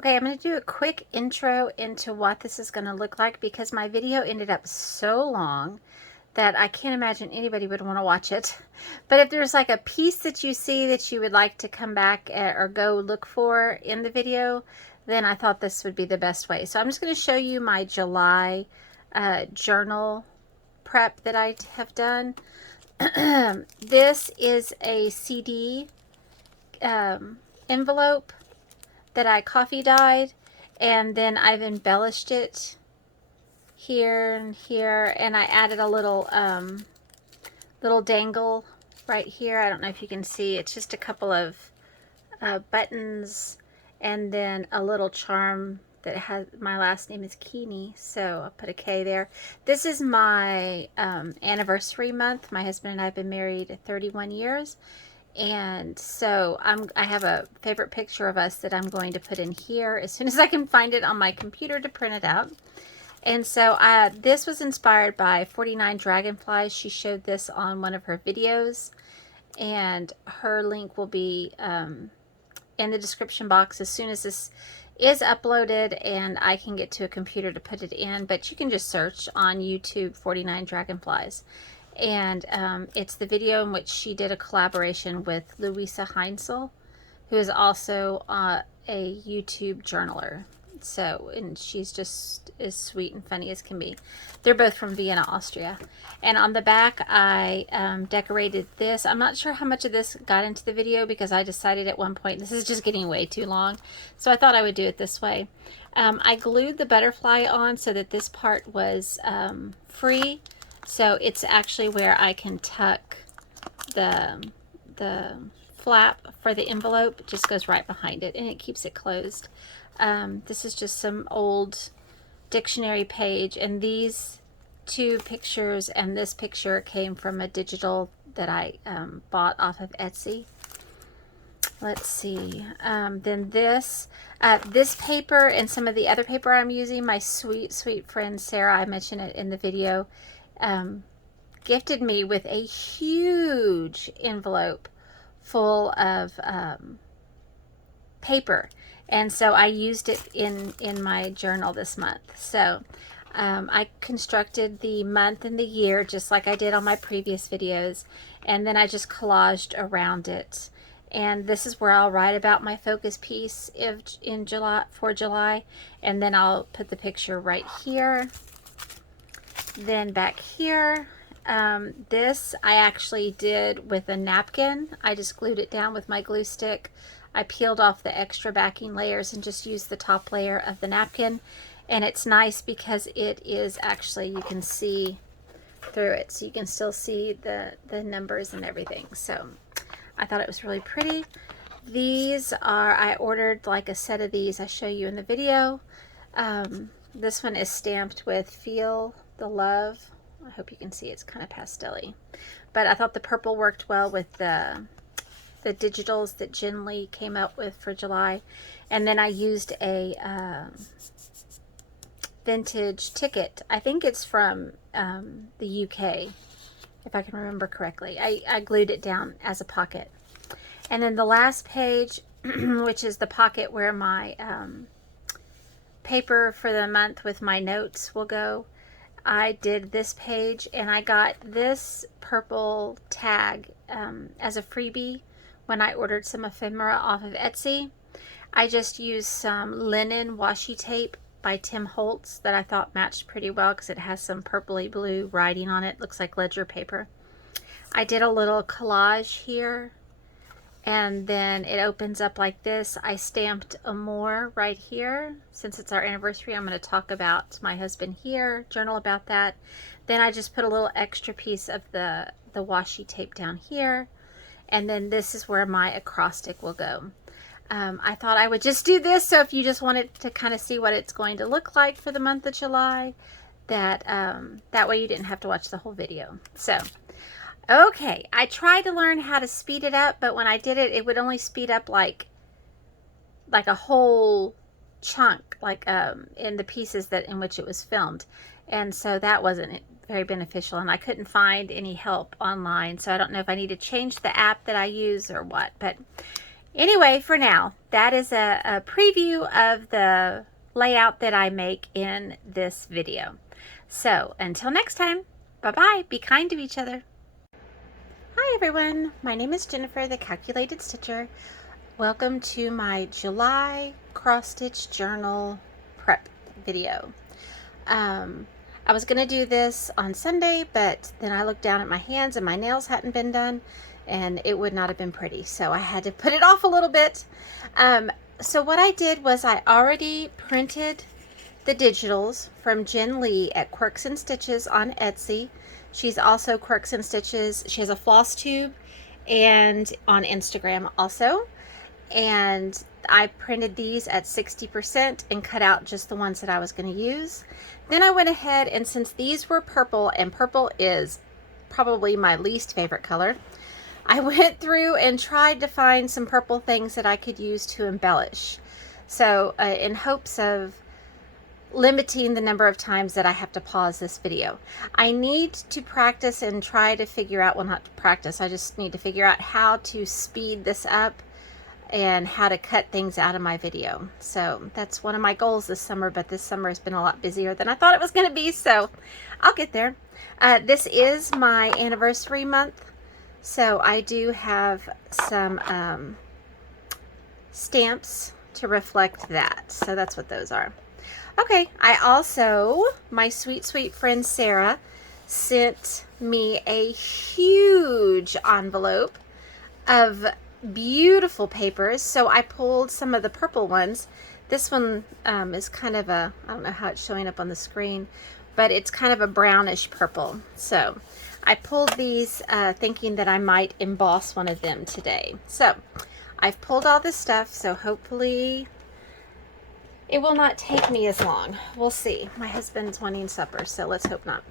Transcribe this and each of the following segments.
Okay, I'm going to do a quick intro into what this is going to look like because my video ended up so long that I can't imagine anybody would want to watch it. But if there's like a piece that you see that you would like to come back or go look for in the video, then I thought this would be the best way. So I'm just going to show you my July journal prep that I have done. This is a CD envelope that I coffee dyed, and then I've embellished it here and here, and I added a little little dangle right here. I don't know if you can see. It's just a couple of buttons, and then a little charm that has my last name is Keeney, so I'll put a K there. This is my anniversary month. My husband and I have been married 31 years. And so I have a favorite picture of us that I'm going to put in here as soon as I can find it on my computer to print it out. And so this was inspired by 49 Dragonflies. She showed this on one of her videos, and her link will be in the description box as soon as this is uploaded and I can get to a computer to put it in. But you can just search on YouTube 49 Dragonflies. And it's the video in which she did a collaboration with Louisa Heinzel, who is also a YouTube journaler. So, and she's just as sweet and funny as can be. They're both from Vienna, Austria. And on the back, I decorated this. I'm not sure how much of this got into the video because I decided at one point this is just getting way too long. So I thought I would do it this way. I glued the butterfly on so that this part was free. So it's actually where I can tuck the flap for the envelope. It just goes right behind it and it keeps it closed. This is just some old dictionary page, and these two pictures and this picture came from a digital that I bought off of Etsy. Let's see. Then this paper and some of the other paper I'm using, my sweet, sweet friend Sarah, I mentioned it in the video, gifted me with a huge envelope full of paper, and so I used it in my journal this month. So I constructed the month and the year just like I did on my previous videos, and then I just collaged around it. And this is where I'll write about my focus piece in July, for July, and then I'll put the picture right here. Then back here, this I actually did with a napkin. I just glued it down with my glue stick. I peeled off the extra backing layers and just used the top layer of the napkin. And it's nice because it is actually, you can see through it. So you can still see the numbers and everything. So I thought it was really pretty. These are, I ordered like a set of these I show you in the video. This one is stamped with Feel the Love. I hope you can see it's kind of pastel-y, but I thought the purple worked well with the digitals that Jen Lee came up with for July. And then I used a vintage ticket. I think it's from the UK, if I can remember correctly. I glued it down as a pocket. And then the last page, which is the pocket where my paper for the month with my notes will go, I did this page, and I got this purple tag as a freebie when I ordered some ephemera off of Etsy. I just used some linen washi tape by Tim Holtz that I thought matched pretty well because it has some purpley blue writing on it. Looks like ledger paper. I did a little collage here, and then it opens up like this. I stamped Amore right here. Since it's our anniversary, I'm going to talk about my husband here, journal about that. Then I just put a little extra piece of the washi tape down here. And then this is where my acrostic will go. I thought I would just do this, so if you just wanted to kind of see what it's going to look like for the month of July, that way you didn't have to watch the whole video. So, okay, I tried to learn how to speed it up, but when I did it, it would only speed up like a whole chunk, like in the pieces that in which it was filmed. And so that wasn't very beneficial, and I couldn't find any help online. So I don't know if I need to change the app that I use or what, but Anyway, for now, that is a preview of the layout that I make in this video. So until next time, bye-bye. Be kind to each other. Hi everyone, my name is Jennifer, the Calculated Stitcher. Welcome to my July cross-stitch journal prep video. I was going to do this on Sunday, but then I looked down at my hands and my nails hadn't been done, and it would not have been pretty, so I had to put it off a little bit. So what I did was I already printed the digitals from Jen Lee at Quirks and Stitches on Etsy. She's also Quirks and Stitches. She has a floss tube and on Instagram also. And I printed these at 60% and cut out just the ones that I was going to use. Then I went ahead, and since these were purple, and purple is probably my least favorite color, I went through and tried to find some purple things that I could use to embellish. So in hopes of limiting the number of times that I have to pause this video. I need to practice and try to figure out, well, not to practice, I just need to figure out how to speed this up and how to cut things out of my video. So that's one of my goals this summer, but this summer has been a lot busier than I thought it was going to be, so I'll get there. This is my anniversary month, so I do have some stamps to reflect that, so that's what those are. Okay, I also, my sweet, sweet friend Sarah sent me a huge envelope of beautiful papers, so I pulled some of the purple ones. This one is kind of a, I don't know how it's showing up on the screen, but it's kind of a brownish purple. So I pulled these thinking that I might emboss one of them today. So I've pulled all this stuff, so hopefully it will not take me as long. We'll see. My husband's wanting supper, so let's hope not.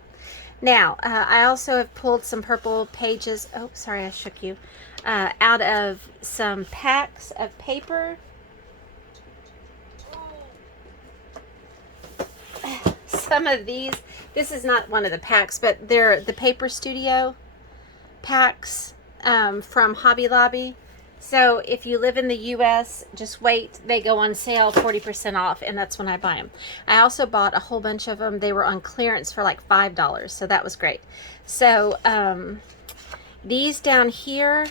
Now, I also have pulled some purple pages, oh, sorry, I shook you, out of some packs of paper. Some of these, this is not one of the packs, but they're the Paper Studio packs from Hobby Lobby. So if you live in the US, just wait. They go on sale 40% off, and that's when I buy them. I also bought a whole bunch of them. They were on clearance for like $5, so that was great. So these down here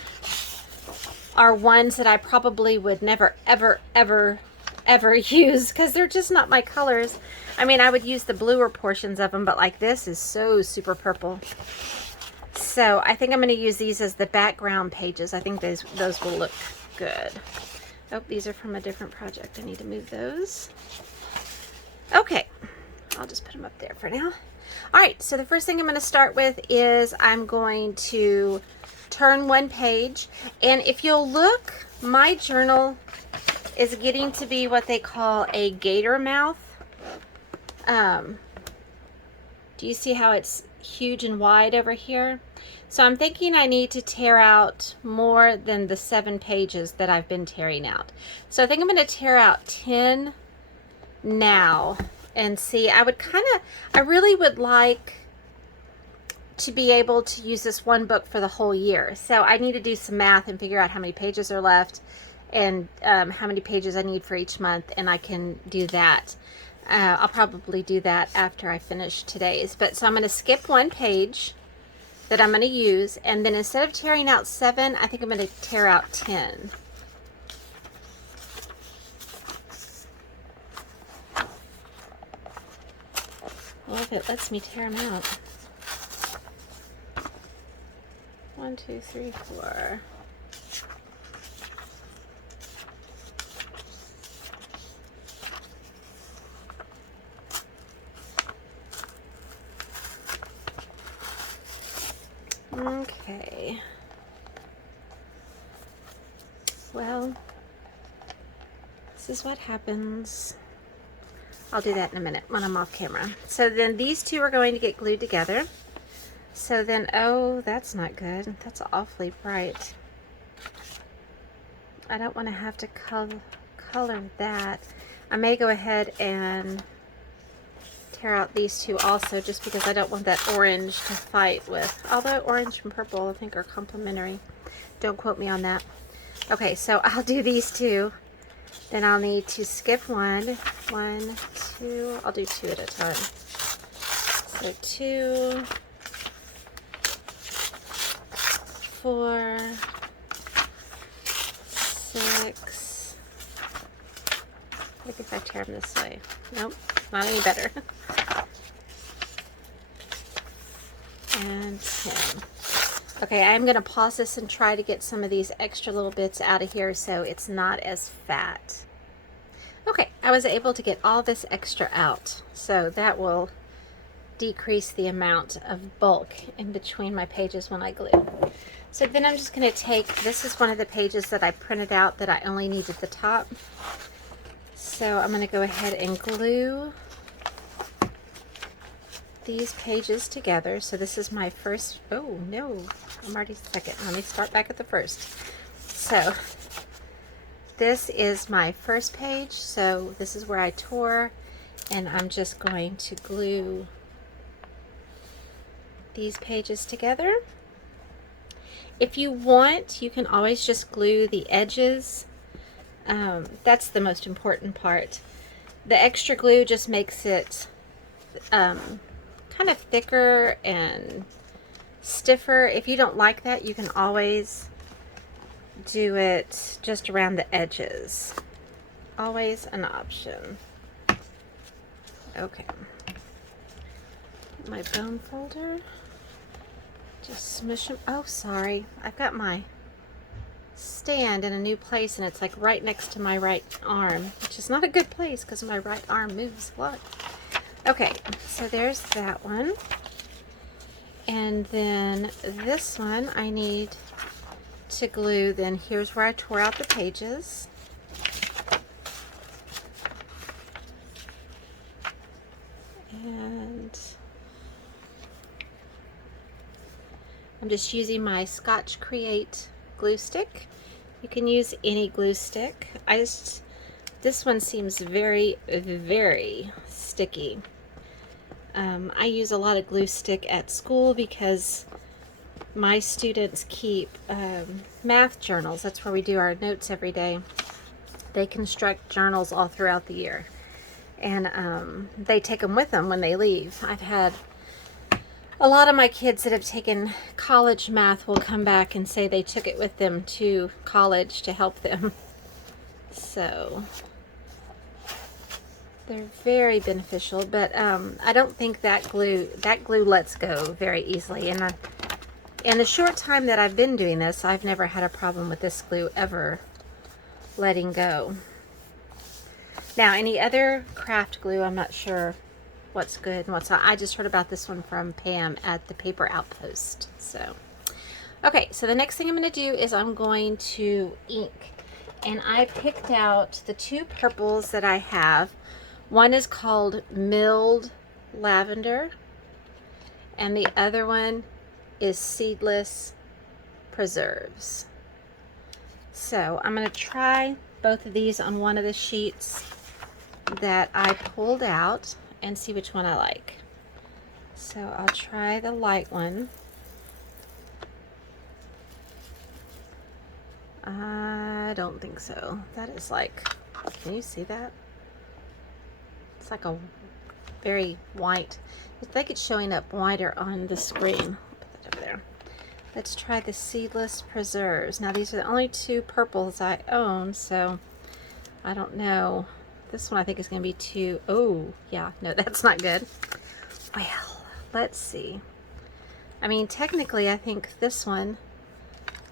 are ones that I probably would never, ever, ever, ever use because they're just not my colors. I mean, I would use the bluer portions of them, but like this is so super purple. So I think I'm going to use these as the background pages. I think those will look good. Oh, these are from a different project. I need to move those. Okay, I'll just put them up there for now. All right, so the first thing I'm going to start with is I'm going to turn one page. And if you'll look, my journal is getting to be what they call a gator mouth. Do you see how it's huge and wide over here? So I'm thinking I need to tear out more than the 7 pages that I've been tearing out. So I think I'm going to tear out 10 now and see. I really would like to be able to use this one book for the whole year. So I need to do some math and figure out how many pages are left and how many pages I need for each month, and I can do that. I'll probably do that after I finish today's. But so I'm going to skip one page that I'm going to use, and then instead of tearing out 7, I think I'm going to tear out 10. Well, if it lets me tear them out. 1, 2, 3, 4. Okay. Well, this is what happens. I'll do that in a minute when I'm off camera. So then these two are going to get glued together. So then, oh, that's not good. That's awfully bright. I don't want to have to color that. I may go ahead and tear out these two also, just because I don't want that orange to fight with. Although orange and purple I think are complementary. Don't quote me on that. Okay, so I'll do these two. Then I'll need to skip one, two, I'll do two at a time. So 2, 4, 6. Maybe if I tear them this way. Nope, not any better. And 10. Okay, I'm going to pause this and try to get some of these extra little bits out of here so it's not as fat. Okay, I was able to get all this extra out, so that will decrease the amount of bulk in between my pages when I glue. So then I'm just going to take, this is one of the pages that I printed out that I only needed the top. So I'm going to go ahead and glue these pages together. So this is my first, oh no, I'm already second. Let me start back at the first. So this is my first page. So this is where I tore, and I'm just going to glue these pages together. If you want, you can always just glue the edges. That's the most important part. The extra glue just makes it kind of thicker and stiffer. If you don't like that, you can always do it just around the edges. Always an option. Okay. My bone folder. Just smush them. Oh, sorry. I've got my stand in a new place, and it's like right next to my right arm, which is not a good place because my right arm moves a lot. Okay, so there's that one. And then this one I need to glue. Then here's where I tore out the pages. And I'm just using my Scotch Create glue stick. You can use any glue stick. This one seems very, very sticky. I use a lot of glue stick at school because my students keep math journals. That's where we do our notes every day. They construct journals all throughout the year, and they take them with them when they leave. I've had a lot of my kids that have taken college math will come back and say they took it with them to college to help them. So they're very beneficial, but I don't think that glue lets go very easily. And in the short time that I've been doing this, I've never had a problem with this glue ever letting go. Now, any other craft glue, I'm not sure what's good and what's not. I just heard about this one from Pam at the Paper Outpost. So, okay, so the next thing I'm going to do is I'm going to ink. And I picked out the two purples that I have. One is called Milled Lavender, and the other one is Seedless Preserves. So I'm going to try both of these on one of the sheets that I pulled out and see which one I like. So I'll try the light one. I don't think so. That is like, can you see that? It's like a very white. It's like it's showing up whiter on the screen. Put that over there. Let's try the Seedless Preserves. Now these are the only two purples I own, so I don't know. This one I think is going to be too, oh yeah, no, that's not good. Well, let's see. I mean, technically I think this one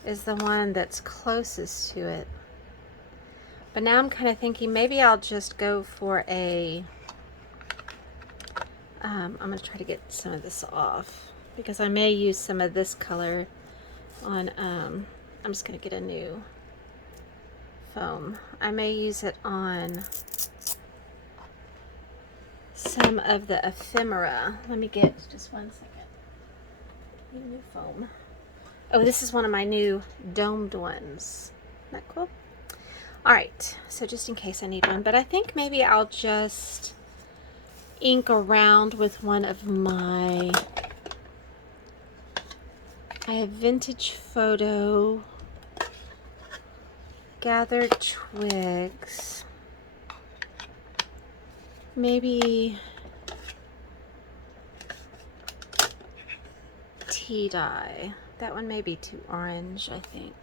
is the one that's closest to it. But now I'm kind of thinking maybe I'll just go for a, I'm going to try to get some of this off because I may use some of this color on, I'm just going to get a new foam. I may use it on some of the ephemera. Let me get just one second. New foam. Oh, this is one of my new domed ones. Isn't that cool? Alright, so just in case I need one, but I think maybe I'll just ink around with one of my, I have Vintage Photo gathered twigs. Maybe tea dye. That one may be too orange, I think.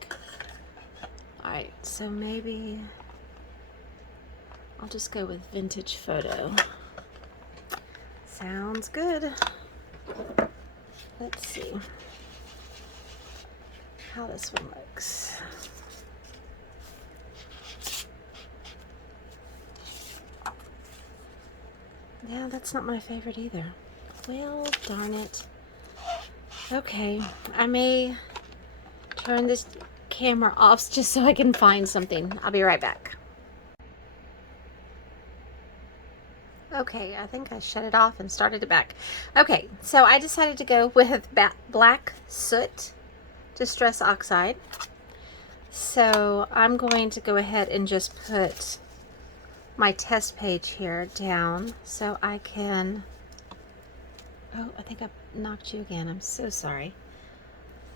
Alright, so maybe I'll just go with vintage photo. Sounds good. Let's see how this one looks. Yeah, that's not my favorite either. Well, darn it. Okay, I may turn this camera off just so I can find something. I'll be right back. Okay, I think I shut it off and started it back. Okay, so I decided to go with black soot distress oxide. So I'm going to go ahead and just put my test page here down so I can... Oh, I think I knocked you again. I'm so sorry.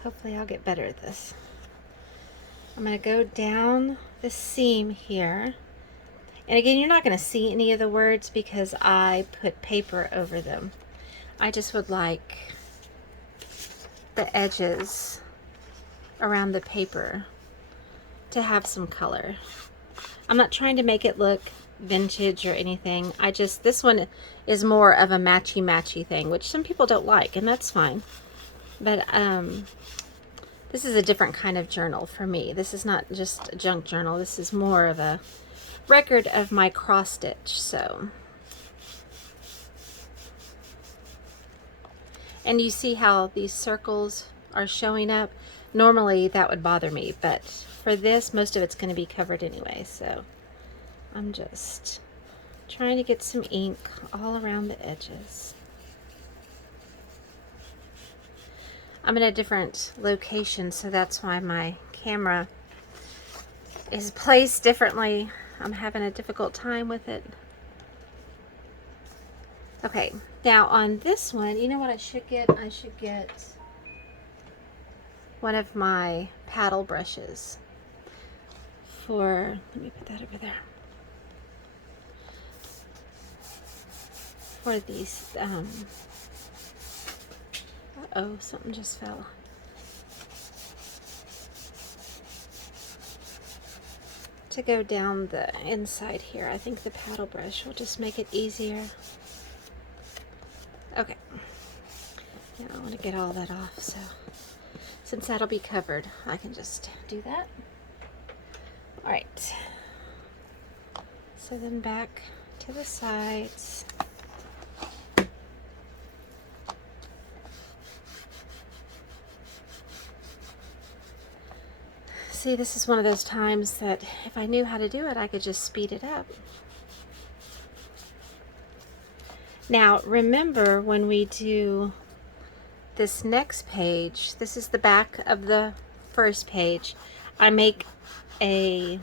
Hopefully I'll get better at this. I'm going to go down the seam here. And again, you're not going to see any of the words because I put paper over them. I just would like the edges around the paper to have some color. I'm not trying to make it look vintage or anything. This one is more of a matchy thing, which some people don't like, and that's fine. But this is a different kind of journal for me. This is not just a junk journal. This is more of a record of my cross stitch. So, and you see how these circles are showing up. Normally that would bother me, but for this, most of it's going to be covered anyway. So I'm just trying to get some ink all around the edges. I'm in a different location, so that's why my camera is placed differently. I'm having a difficult time with it. Okay, now on this one, you know what I should get? I should get one of my paddle brushes for, let me put that over there, for these, uh-oh, something just fell. To go down the inside here. I think the paddle brush will just make it easier. Okay. Now I want to get all that off, so since that'll be covered, I can just do that. Alright. So then back to the sides. See, this is one of those times that if I knew how to do it, I could just speed it up. Now, remember when we do this next page, this is the back of the first page, I make a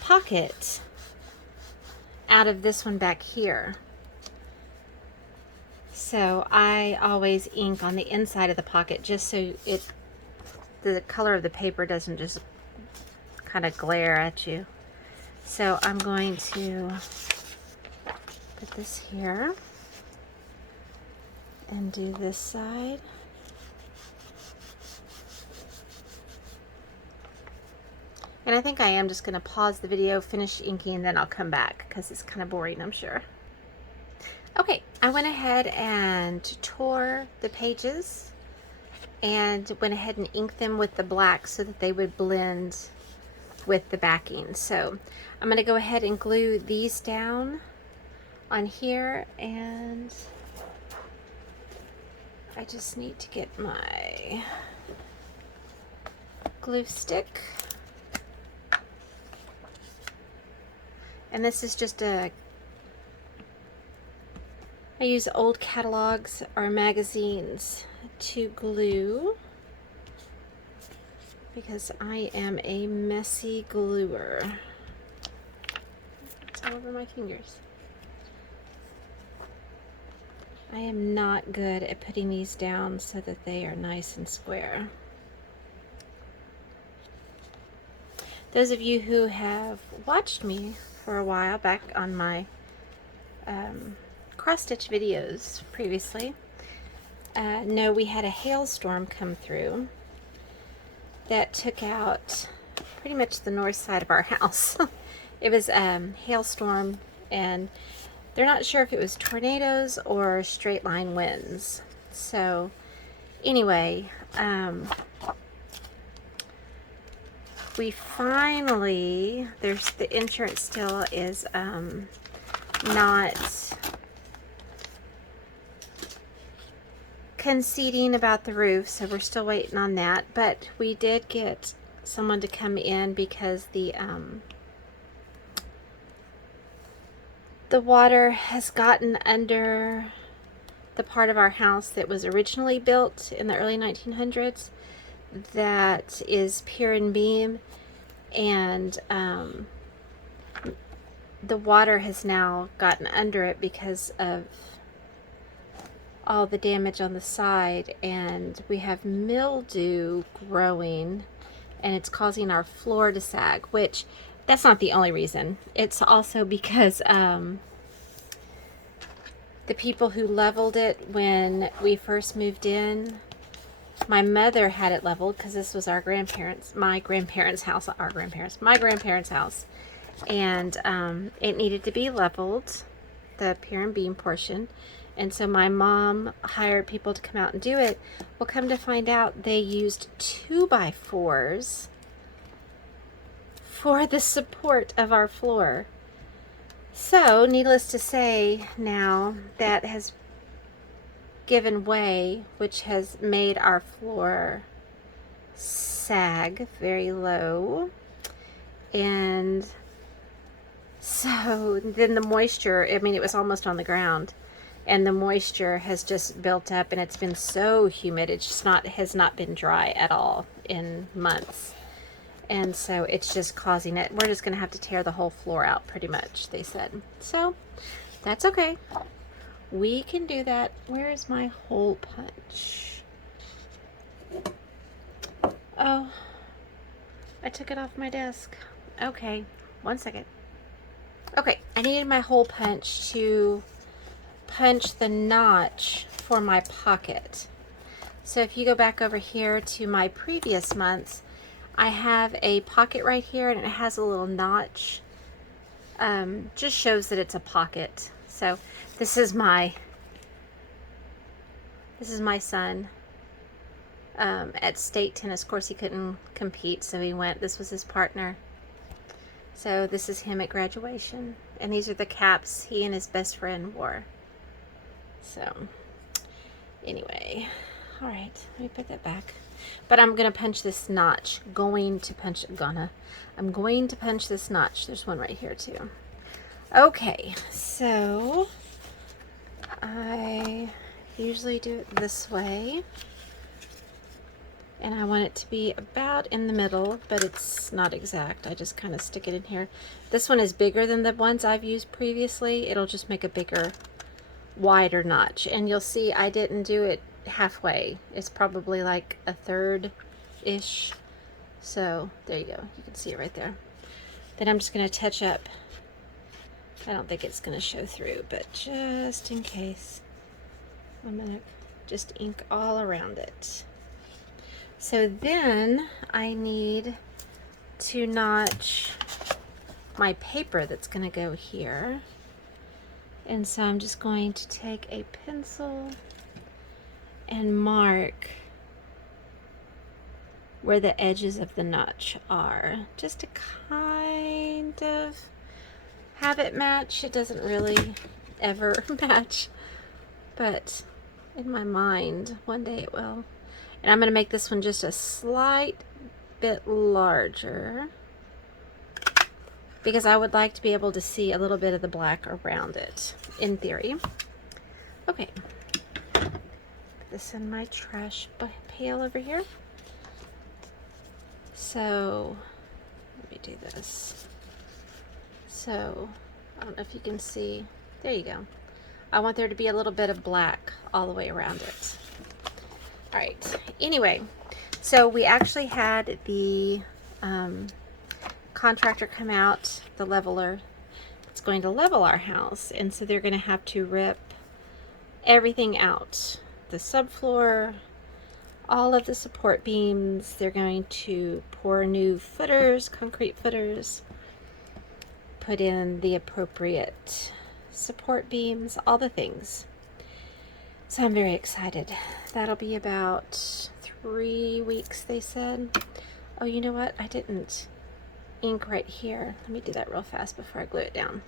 pocket out of this one back here. So I always ink on the inside of the pocket just so the color of the paper doesn't just kind of glare at you. So I'm going to put this here and do this side. And I think I am just going to pause the video, finish inking, and then I'll come back because it's kind of boring, I'm sure. Okay, I went ahead and tore the pages and went ahead and inked them with the black so that they would blend with the backing. So I'm going to go ahead and glue these down on here, and I just need to get my glue stick. And this is just I use old catalogs or magazines to glue because I am a messy gluer. It's all over my fingers. I am not good at putting these down so that they are nice and square. Those of you who have watched me for a while back on my cross-stitch videos previously know we had a hailstorm come through that took out pretty much the north side of our house. It was hailstorm, and they're not sure if it was tornadoes or straight line winds. So anyway, we finally, the insurance still is not conceding about the roof, so we're still waiting on that. But we did get someone to come in because the water has gotten under the part of our house that was originally built in the early 1900s that is pier and beam, and the water has now gotten under it because of all the damage on the side, and we have mildew growing, and it's causing our floor to sag, which that's not the only reason. It's also because the people who leveled it when we first moved in, my mother had it leveled because this was my grandparents' house, and it needed to be leveled, the pier and beam portion. And so my mom hired people to come out and do it. Well, come to find out, they used 2x4s for the support of our floor. So, needless to say, now that has given way, which has made our floor sag very low. And so then the moisture, I mean, it was almost on the ground, and the moisture has just built up, and it's been so humid. It's just has not been dry at all in months. And so it's just causing it. We're just going to have to tear the whole floor out pretty much, they said. So that's okay. We can do that. Where is my hole punch? Oh, I took it off my desk. Okay, one second. Okay, I needed my hole punch to punch the notch for my pocket. So if you go back over here to my previous months, I have a pocket right here, and it has a little notch. Just shows that it's a pocket. So this is my son at state tennis. Of course, he couldn't compete, so he went. This was his partner. So this is him at graduation, and these are the caps he and his best friend wore. So anyway, all right, let me put that back. But I'm going to punch this notch. I'm going to punch this notch. There's one right here too. Okay, so I usually do it this way. And I want it to be about in the middle, but it's not exact. I just kind of stick it in here. This one is bigger than the ones I've used previously. It'll just make a bigger, wider notch. And you'll see I didn't do it halfway. It's probably like a third-ish. So there you go. You can see it right there. Then I'm just going to touch up. I don't think it's going to show through, but just in case, I'm going to just ink all around it. So then I need to notch my paper that's going to go here. And so I'm just going to take a pencil and mark where the edges of the notch are, just to kind of have it match. It doesn't really ever match, but in my mind, one day it will. And I'm going to make this one just a slight bit larger because I would like to be able to see a little bit of the black around it, in theory. Okay. Put this in my trash pail over here. So, let me do this. So, I don't know if you can see. There you go. I want there to be a little bit of black all the way around it. All right, anyway, so we actually had the contractor come out, the leveler. It's going to level our house, and so they're going to have to rip everything out. The subfloor, all of the support beams. They're going to pour new footers, concrete footers, put in the appropriate support beams, all the things. So I'm very excited. That'll be about 3 weeks, they said. Oh, you know what? I didn't ink right here. Let me do that real fast before I glue it down.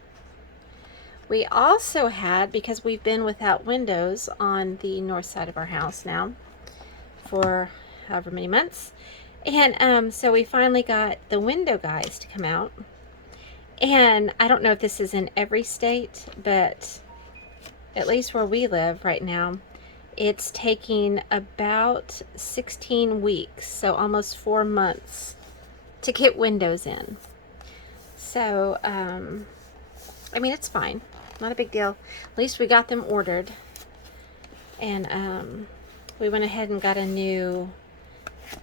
We also had, because we've been without windows on the north side of our house now for however many months, and so we finally got the window guys to come out. And I don't know if this is in every state, but at least where we live right now, it's taking about 16 weeks, so almost 4 months, to get windows in. So, I mean, it's fine. Not a big deal. At least we got them ordered. And we went ahead and got a new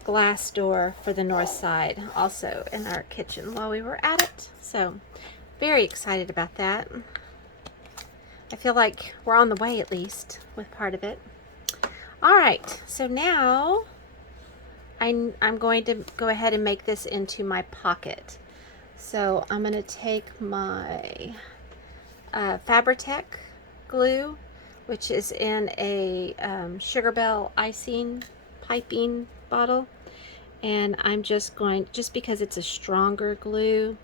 glass door for the north side also in our kitchen while we were at it. So, very excited about that. I feel like we're on the way, at least, with part of it. All right, so now I'm going to go ahead and make this into my pocket. So I'm going to take my Fabri-Tac glue, which is in a Sugar Bell icing piping bottle, and I'm just going, just because it's a stronger glue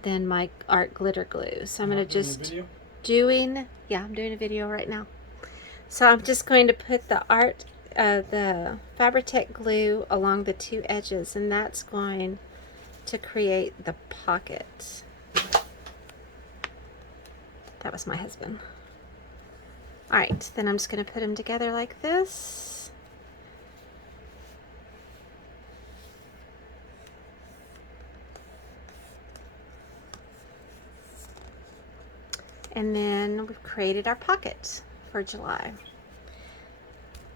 than my art glitter glue, so I'm going to just I'm doing a video right now. So I'm just going to put the the Fabri-Tac glue along the 2 edges, and that's going to create the pocket. That was my husband. All right, then I'm just going to put them together like this. And then we've created our pocket for July.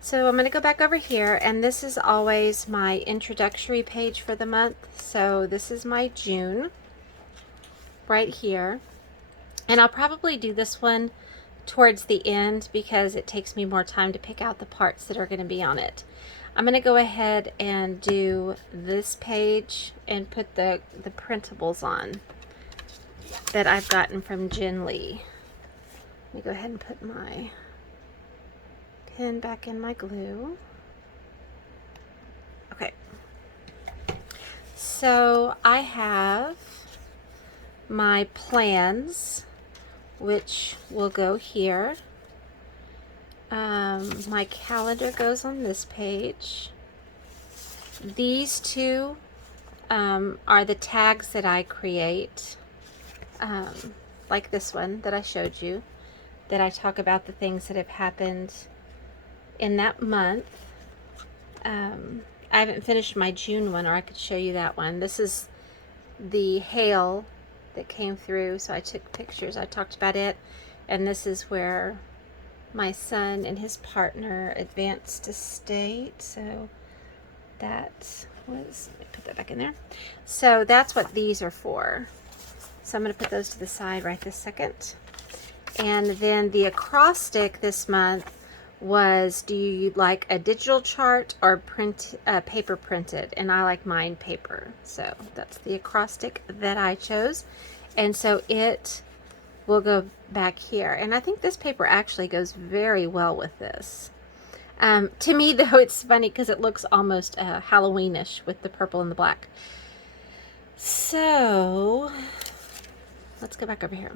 So I'm going to go back over here, and this is always my introductory page for the month. So this is my June right here, and I'll probably do this one towards the end because it takes me more time to pick out the parts that are going to be on it. I'm going to go ahead and do this page and put the printables on that I've gotten from Jen Lee. Let me go ahead and put my pen back in my glue. Okay. So I have my plans, which will go here. My calendar goes on this page. These two are the tags that I create, like this one that I showed you, that I talk about the things that have happened in that month. I haven't finished my June one, or I could show you that one. This is the hail that came through, so I took pictures. I talked about it, and this is where my son and his partner advanced to state. So that was, let me put that back in there. So that's what these are for. So I'm going to put those to the side right this second. And then the acrostic this month was, do you like a digital chart or paper printed? And I like mine paper. So that's the acrostic that I chose. And so it will go back here. And I think this paper actually goes very well with this. To me, though, it's funny because it looks almost Halloweenish with the purple and the black. So let's go back over here.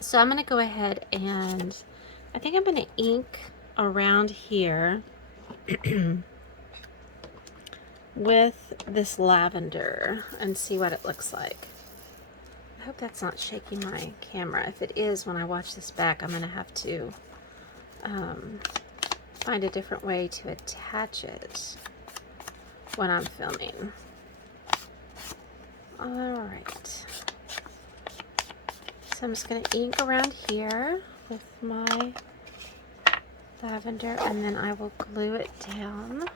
So I'm going to go ahead and I think I'm going to ink around here with this lavender and see what it looks like. I hope that's not shaking my camera. If it is, when I watch this back, I'm going to have to find a different way to attach it when I'm filming. Alright. So I'm just going to ink around here with my lavender, and then I will glue it down.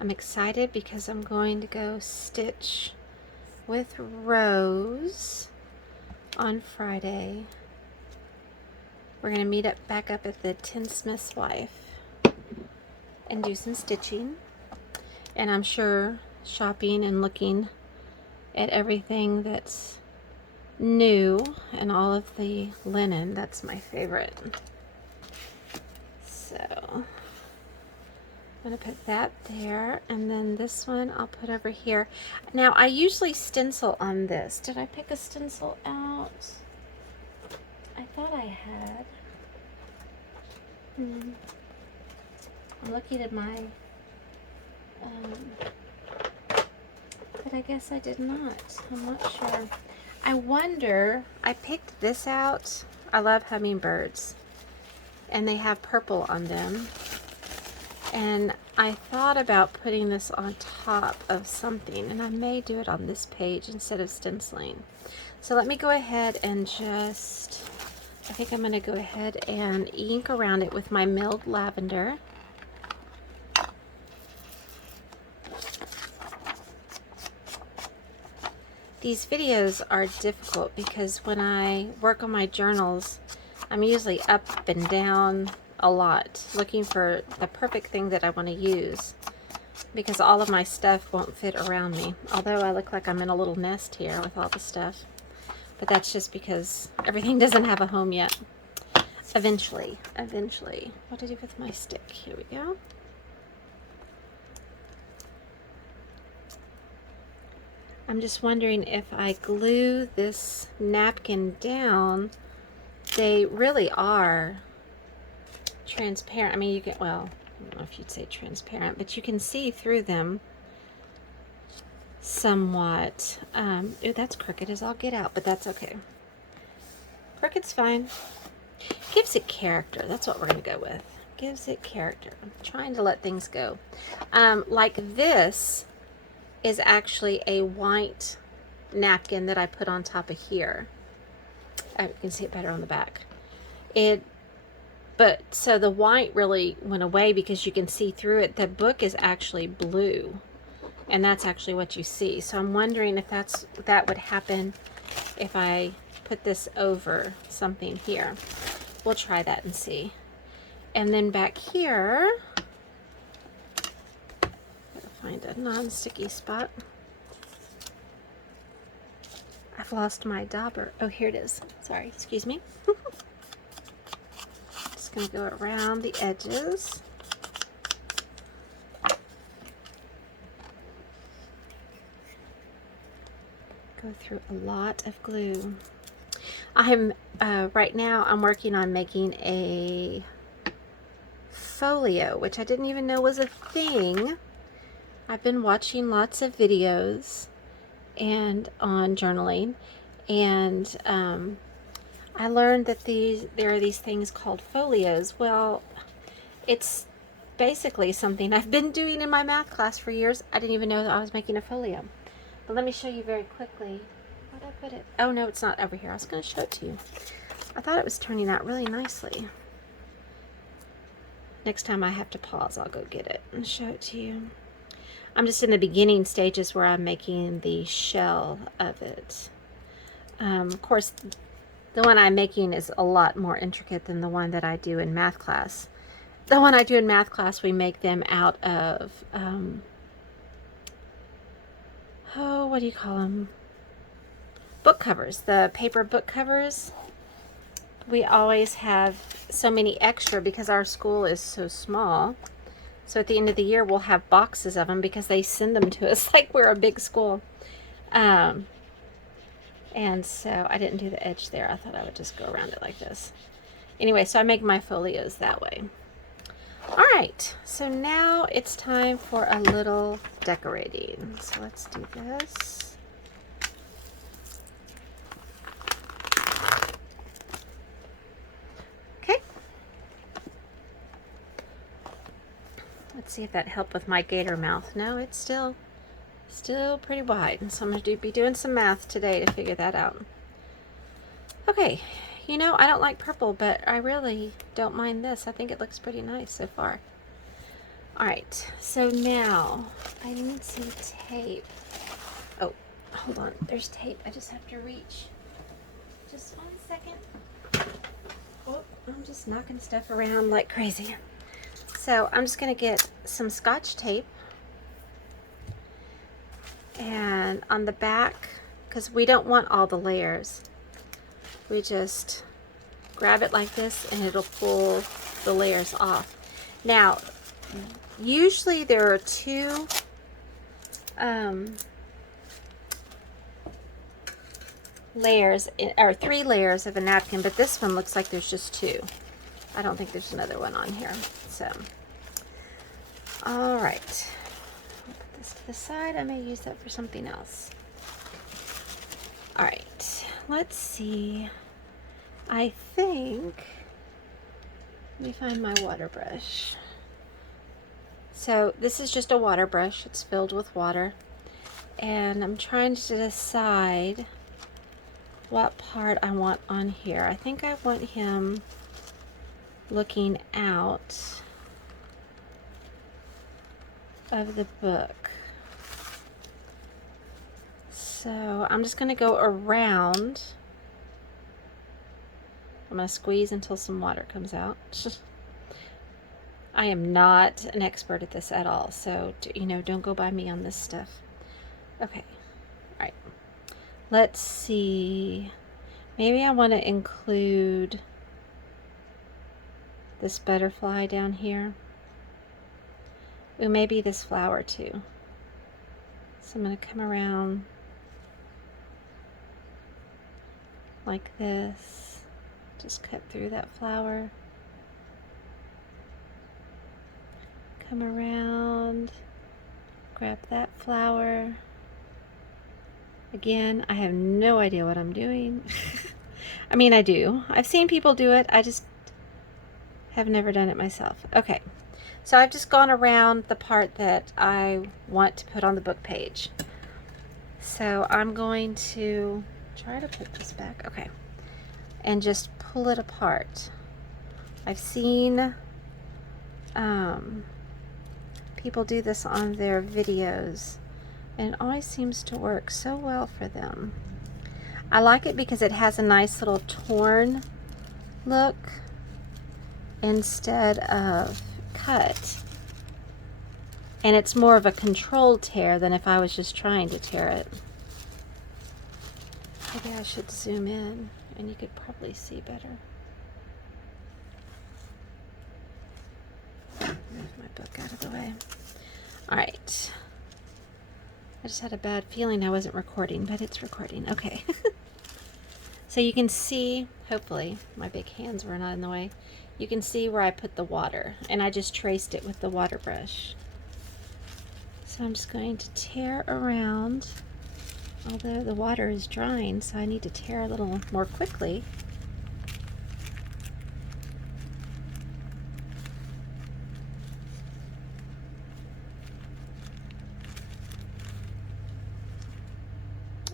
I'm excited because I'm going to go stitch with Rose on Friday. We're going to meet back up at the Tinsmith's Wife and do some stitching. And I'm sure shopping and looking at everything that's new and all of the linen. That's my favorite. So I'm going to put that there, and then this one I'll put over here. Now I usually stencil on this. Did I pick a stencil out? I thought I had. I'm looking at my but I guess I did not. I'm not sure. I wonder, I picked this out. I love hummingbirds, and they have purple on them. And I thought about putting this on top of something, and I may do it on this page instead of stenciling. So let me go ahead and just, I think I'm going to go ahead and ink around it with my milled lavender. These videos are difficult because when I work on my journals, I'm usually up and down a lot looking for the perfect thing that I want to use, because all of my stuff won't fit around me. Although I look like I'm in a little nest here with all the stuff. But that's just because everything doesn't have a home yet. Eventually. What to do with my stick? Here we go. I'm just wondering if I glue this napkin down, they really are transparent. I mean, you can, well, I don't know if you'd say transparent, but you can see through them somewhat. Ooh, that's crooked as all get out, but that's okay. Crooked's fine. Gives it character. That's what we're going to go with. Gives it character. I'm trying to let things go. Like this is actually a white napkin that I put on top of here. You can see it better on the back. But so the white really went away because you can see through it. The book is actually blue, and that's actually what you see. So I'm wondering if that would happen if I put this over something here. We'll try that and see. And then back here, find a non-sticky spot. I've lost my dauber. Oh, here it is. Sorry, excuse me. Just going to go around the edges. Go through a lot of glue. Right now I'm working on making a folio, which I didn't even know was a thing. I've been watching lots of videos and on journaling, and I learned that there are these things called folios. Well, it's basically something I've been doing in my math class for years. I didn't even know that I was making a folio. But let me show you very quickly. Where did I put it? Oh no, it's not over here. I was going to show it to you. I thought it was turning out really nicely. Next time I have to pause, I'll go get it and show it to you. I'm just in the beginning stages where I'm making the shell of it. Of course, the one I'm making is a lot more intricate than the one that I do in math class. The one I do in math class, we make them out of, oh, what do you call them? Book covers, the paper book covers. We always have so many extra because our school is so small. So at the end of the year, we'll have boxes of them because they send them to us like we're a big school. And so I didn't do the edge there. I thought I would just go around it like this. Anyway, so I make my folios that way. All right, so now it's time for a little decorating. So let's do this. Okay. Let's see if that helped with my gator mouth. No, it's still pretty wide. And so I'm going to be doing some math today to figure that out. Okay, you know, I don't like purple, but I really don't mind this. I think it looks pretty nice so far. All right, so now I need some tape. Oh, hold on, there's tape. I just have to reach. Just 1 second. Oh, I'm just knocking stuff around like crazy. So I'm just gonna get some Scotch tape, and on the back, because we don't want all the layers, we just grab it like this and it'll pull the layers off. Now, usually there are two layers, or 3 layers of a napkin, but this one looks like there's just 2. I don't think there's another one on here. So, all right, I'll put this to the side. I may use that for something else. All right, let's see. I think, let me find my water brush. So this is just a water brush. It's filled with water, and I'm trying to decide what part I want on here. I think I want him looking out of the book. So I'm just going to go around. I'm going to squeeze until some water comes out. I am not an expert at this at all, so you know, don't go by me on this stuff. Okay, all right. Let's see. Maybe I want to include this butterfly down here. Ooh, maybe this flower too. So I'm going to come around like this. Just cut through that flower. Come around, grab that flower. Again, I have no idea what I'm doing. I mean, I do. I've seen people do it. I just have never done it myself. Okay, so I've just gone around the part that I want to put on the book page. So I'm going to try to put this back. Okay, and just pull it apart. I've seen people do this on their videos, and it always seems to work so well for them. I like it because it has a nice little torn look instead of cut, and it's more of a controlled tear than if I was just trying to tear it. Maybe I should zoom in and you could probably see better. Move my book out of the way. All right. I just had a bad feeling I wasn't recording, but it's recording. Okay. So you can see, hopefully, my big hands were not in the way. You can see where I put the water, and I just traced it with the water brush. So I'm just going to tear around, although the water is drying, so I need to tear a little more quickly.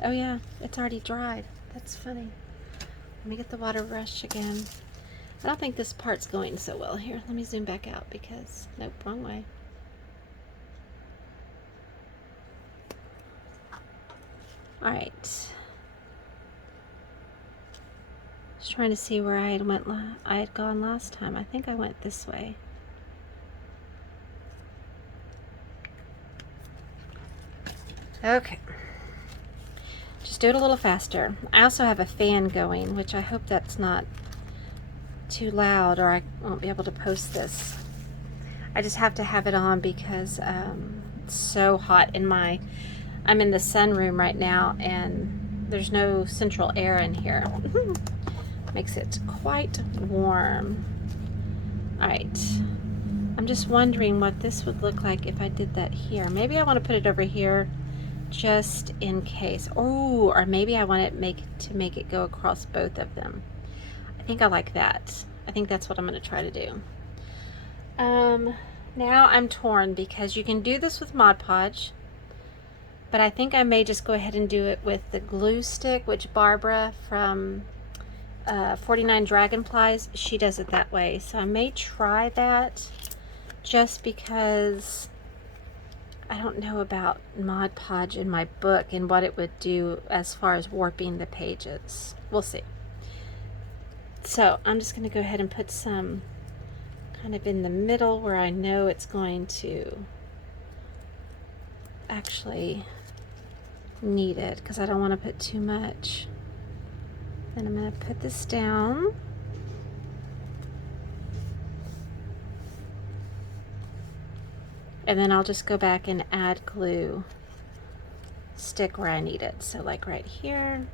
Oh yeah, it's already dried. That's funny. Let me get the water brush again. I don't think this part's going so well here. Let me zoom back out because, nope, wrong way. All right. Just trying to see where I had gone last time. I think I went this way. Okay. Just do it a little faster. I also have a fan going, which I hope that's not too loud or I won't be able to post this. I just have to have it on because it's so hot in I'm in the sunroom right now and there's no central air in here. Makes it quite warm. All right. I'm just wondering what this would look like if I did that here. Maybe I want to put it over here just in case. Oh, or maybe I want it to make it go across both of them. I think I like that. I think that's what I'm going to try to do. Now I'm torn because you can do this with Mod Podge, but I think I may just go ahead and do it with the glue stick, which Barbara from 49 Dragonflies, she does it that way. So I may try that just because I don't know about Mod Podge in my book and what it would do as far as warping the pages. We'll see. So I'm just going to go ahead and put some kind of in the middle where I know it's going to actually need it, because I don't want to put too much. Then I'm going to put this down. And then I'll just go back and add glue stick where I need it. So like right here.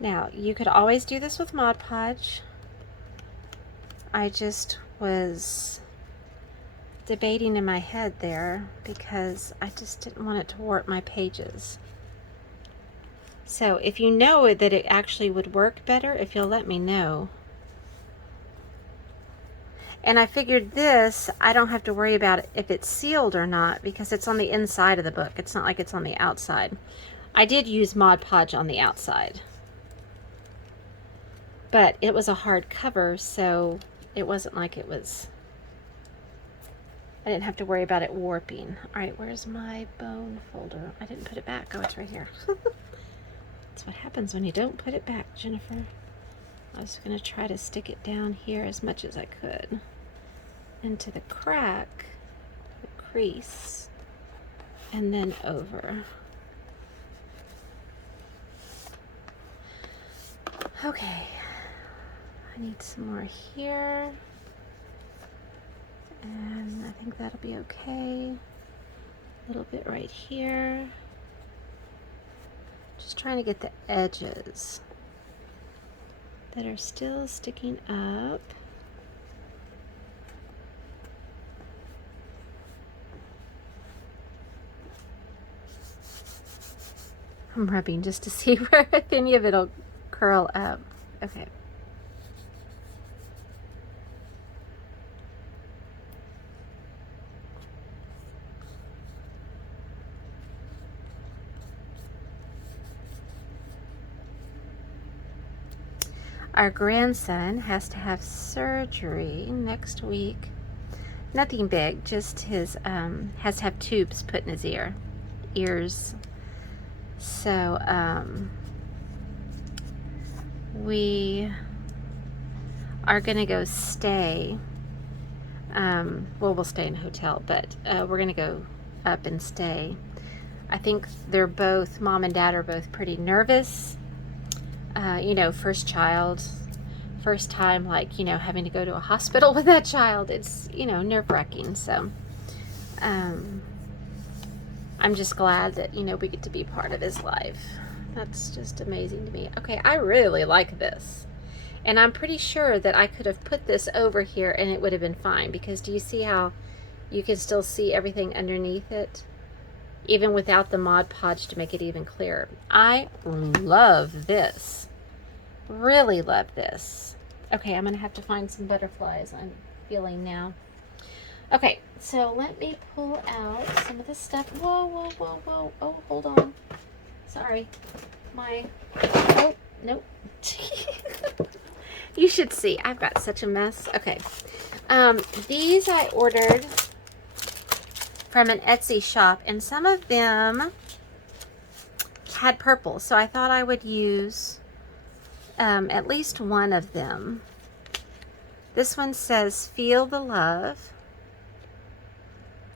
Now, you could always do this with Mod Podge. I just was debating in my head there because I just didn't want it to warp my pages. So if you know that it actually would work better, if you'll let me know. And I figured this, I don't have to worry about if it's sealed or not because it's on the inside of the book. It's not like it's on the outside. I did use Mod Podge on the outside, but it was a hard cover, so it wasn't like it was, I didn't have to worry about it warping. All right, where's my bone folder? I didn't put it back. Oh, it's right here. That's what happens when you don't put it back, Jennifer. I was going to try to stick it down here as much as I could into the crack, the crease, and then over. Okay, I need some more here, and I think that'll be okay. A little bit right here. Just trying to get the edges that are still sticking up. I'm rubbing just to see where if any of it'll curl up. Okay. Our grandson has to have surgery next week. Nothing big, just his has to have tubes put in his ears. So we are gonna go stay. Well, we'll stay in a hotel, but we're gonna go up and stay. I think they're both, mom and dad are both pretty nervous. You know, first child, first time, like, you know, having to go to a hospital with that child. It's, you know, nerve-wracking. So I'm just glad that, you know, we get to be part of his life. That's just amazing to me. Okay, I really like this. And I'm pretty sure that I could have put this over here and it would have been fine, because do you see how you can still see everything underneath it? Even without the Mod Podge to make it even clearer. I love this. Really love this. Okay, I'm gonna have to find some butterflies, I'm feeling now. Okay, so let me pull out some of this stuff. Whoa, whoa, whoa, whoa. Oh, hold on. Sorry. Oh, nope. You should see. I've got such a mess. Okay. These I ordered from an Etsy shop, and some of them had purple, so I thought I would use at least one of them. This one says Feel the Love.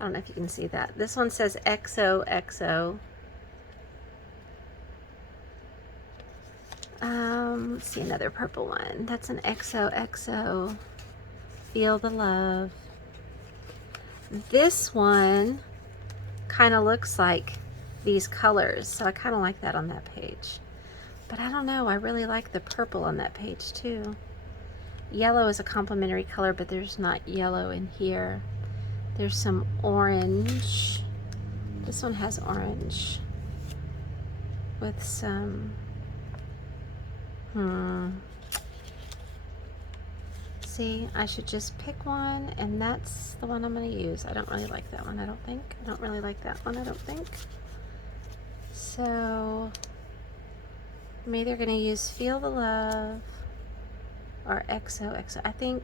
I don't know if you can see that. This one says XOXO. Let's see another purple one. That's an XOXO. Feel the Love. This one kind of looks like these colors, so I kind of like that on that page. But I don't know, I really like the purple on that page too. Yellow is a complementary color, but there's not yellow in here. There's some orange. This one has orange with some See, I should just pick one, and that's the one I'm going to use. I don't really like that one, I don't think. I don't really like that one, I don't think. So I'm either going to use Feel the Love or XOXO. I think,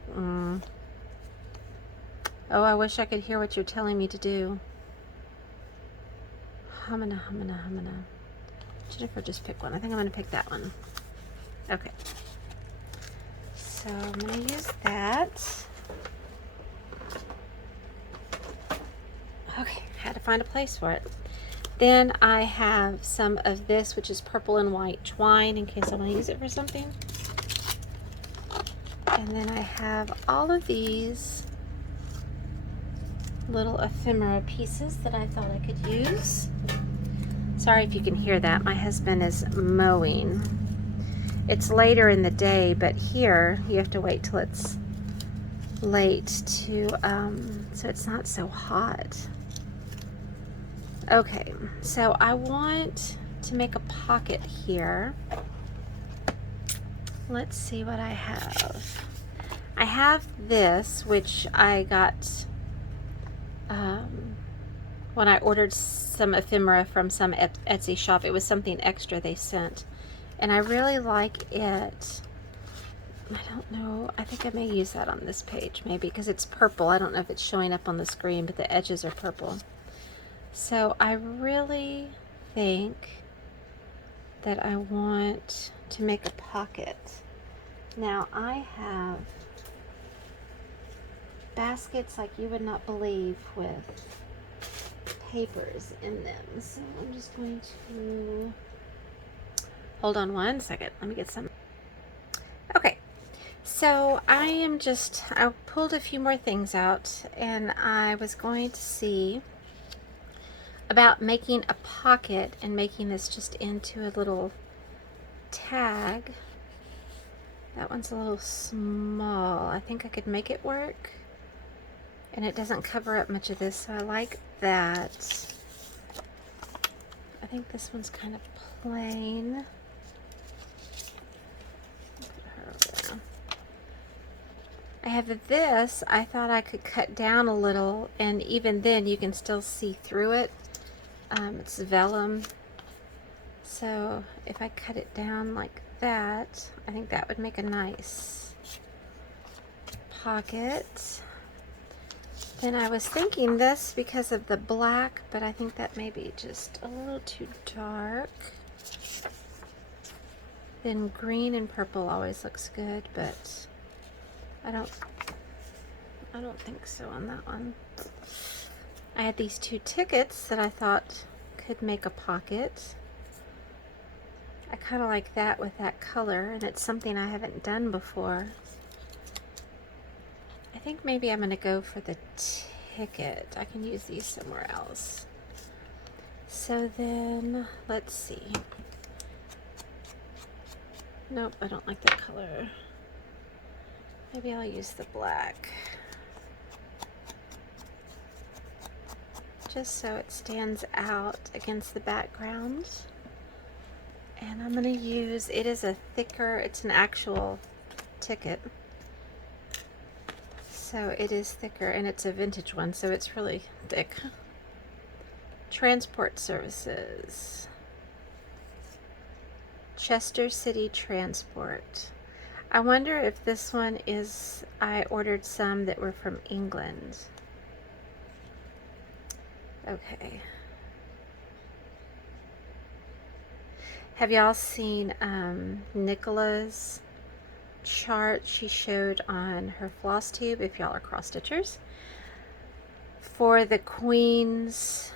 oh, I wish I could hear what you're telling me to do. Humana, humana, humana. Jennifer, just pick one. I think I'm going to pick that one. Okay. So I'm going to use that. Okay, had to find a place for it. Then I have some of this, which is purple and white twine, in case I want to use it for something. And then I have all of these little ephemera pieces that I thought I could use. Sorry if you can hear that. My husband is mowing. It's later in the day, but here you have to wait till it's late to, so it's not so hot. Okay, so I want to make a pocket here. Let's see what I have. I have this, which I got when I ordered some ephemera from some Etsy shop. It was something extra they sent, and I really like it. I don't know, I think I may use that on this page maybe, because it's purple. I don't know if it's showing up on the screen, but the edges are purple. So I really think that I want to make a pocket. Now I have baskets like you would not believe with papers in them. So I'm just going to, hold on one second, let me get some. Okay, so I pulled a few more things out, and I was going to see about making a pocket and making this just into a little tag. That one's a little small. I think I could make it work, and it doesn't cover up much of this, so I like that. I think this one's kind of plain. I have this. I thought I could cut down a little, and even then you can still see through it. It's vellum, so if I cut it down like that, I think that would make a nice pocket. Then I was thinking this because of the black, but I think that may be just a little too dark. Then green and purple always looks good, but I don't think so on that one. I had these two tickets that I thought could make a pocket. I kind of like that with that color, and it's something I haven't done before. I think maybe I'm going to go for the ticket. I can use these somewhere else. So then, let's see. Nope, I don't like that color. Maybe I'll use the black, just so it stands out against the background. And I'm going to use, it is a thicker, it's an actual ticket, so it is thicker, and it's a vintage one, so it's really thick. Transport Services, Chester City Transport. I wonder if this one is, I ordered some that were from England. Okay. Have y'all seen Nicola's chart she showed on her floss tube, if y'all are cross stitchers, for the Queen's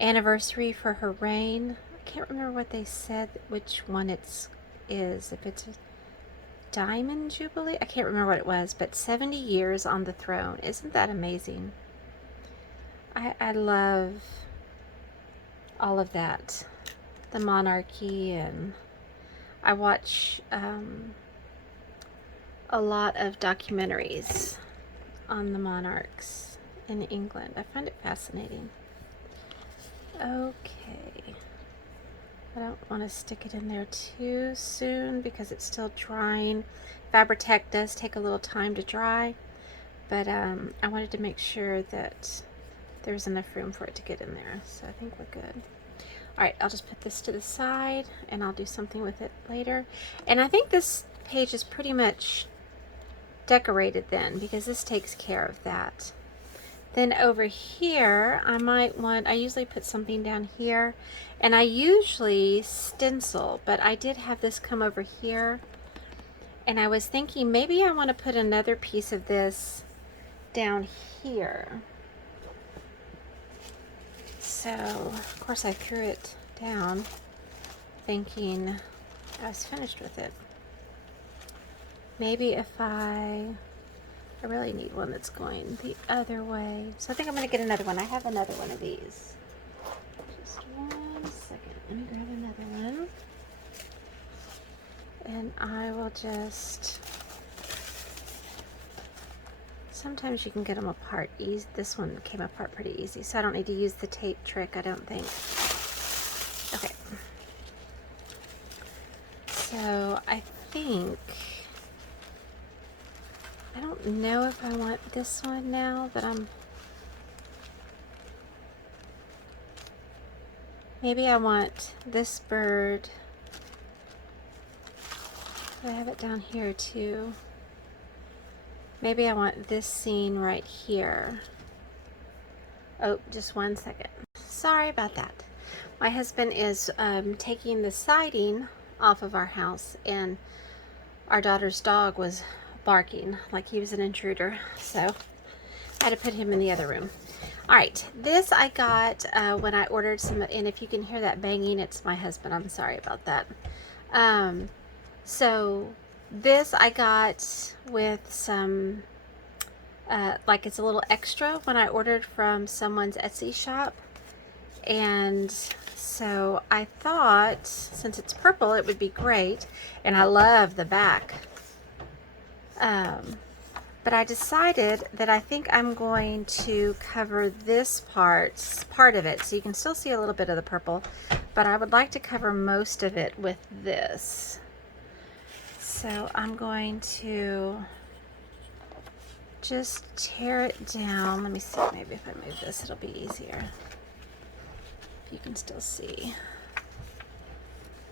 anniversary for her reign? I can't remember what they said, which one is. If it's a Diamond Jubilee, I can't remember what it was, but 70 years on the throne. Isn't that amazing? I love all of that, the monarchy, and I watch a lot of documentaries on the monarchs in England. I find it fascinating. Okay. I don't want to stick it in there too soon because it's still drying. Fabri-Tac does take a little time to dry, but I wanted to make sure that there's enough room for it to get in there, so I think we're good. Alright, I'll just put this to the side and I'll do something with it later. And I think this page is pretty much decorated then, because this takes care of that. Then over here, I usually put something down here, and I usually stencil, but I did have this come over here, and I was thinking maybe I want to put another piece of this down here. So, of course, I threw it down thinking I was finished with it. Maybe if I really need one that's going the other way. So I think I'm going to get another one. I have another one of these. Just 1 second. Let me grab another one. And I will just... Sometimes you can get them apart easy. This one came apart pretty easy, so I don't need to use the tape trick, I don't think. Okay. So I think... I don't know if I want this one now that maybe I want this bird. I have it down here too. Maybe I want this scene right here. Oh, just 1 second. Sorry about that. My husband is taking the siding off of our house, and our daughter's dog was barking like he was an intruder, so I had to put him in the other room. All right, this I got when I ordered some, and if you can hear that banging, it's my husband. I'm sorry about that. So this I got with some like it's a little extra when I ordered from someone's Etsy shop, and so I thought since it's purple it would be great, and I love the back. But I decided that I think I'm going to cover this part of it, so you can still see a little bit of the purple, but I would like to cover most of it with this. So I'm going to just tear it down. Let me see, maybe if I move this it'll be easier. If you can still see.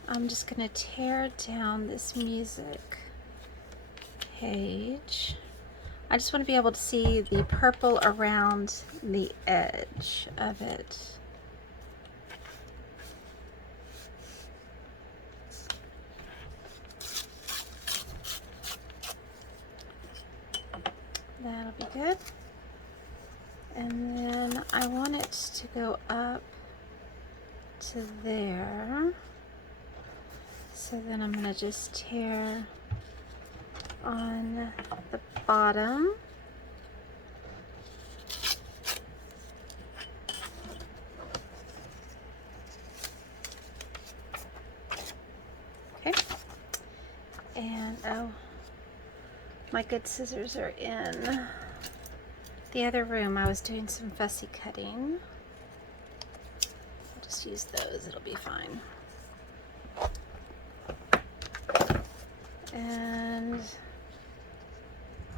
I'm just going to tear down this music page. I just want to be able to see the purple around the edge of it. That'll be good. And then I want it to go up to there. So then I'm going to just tear on the bottom. Okay. And oh, my good scissors are in the other room. I was doing some fussy cutting. I'll just use those, it'll be fine. And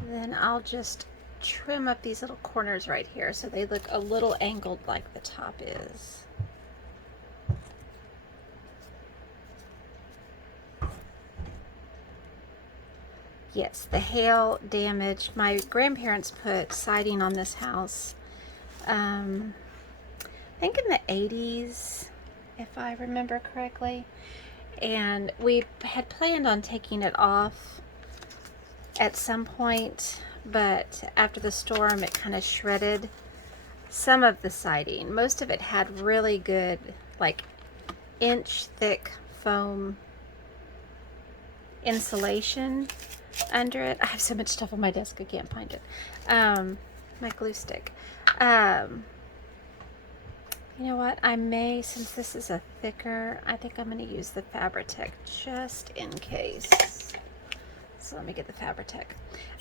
then I'll just trim up these little corners right here so they look a little angled like the top is. Yes, the hail damage. My grandparents put siding on this house, I think in the 80s, if I remember correctly. And we had planned on taking it off at some point, but after the storm it kind of shredded some of the siding. Most of it had really good, like inch thick foam insulation under it. I have so much stuff on my desk I can't find it. My glue stick. You know what, I may, since this is a thicker, I think I'm going to use the Fabri-Tac just in case. So let me get the Fabri-Tac.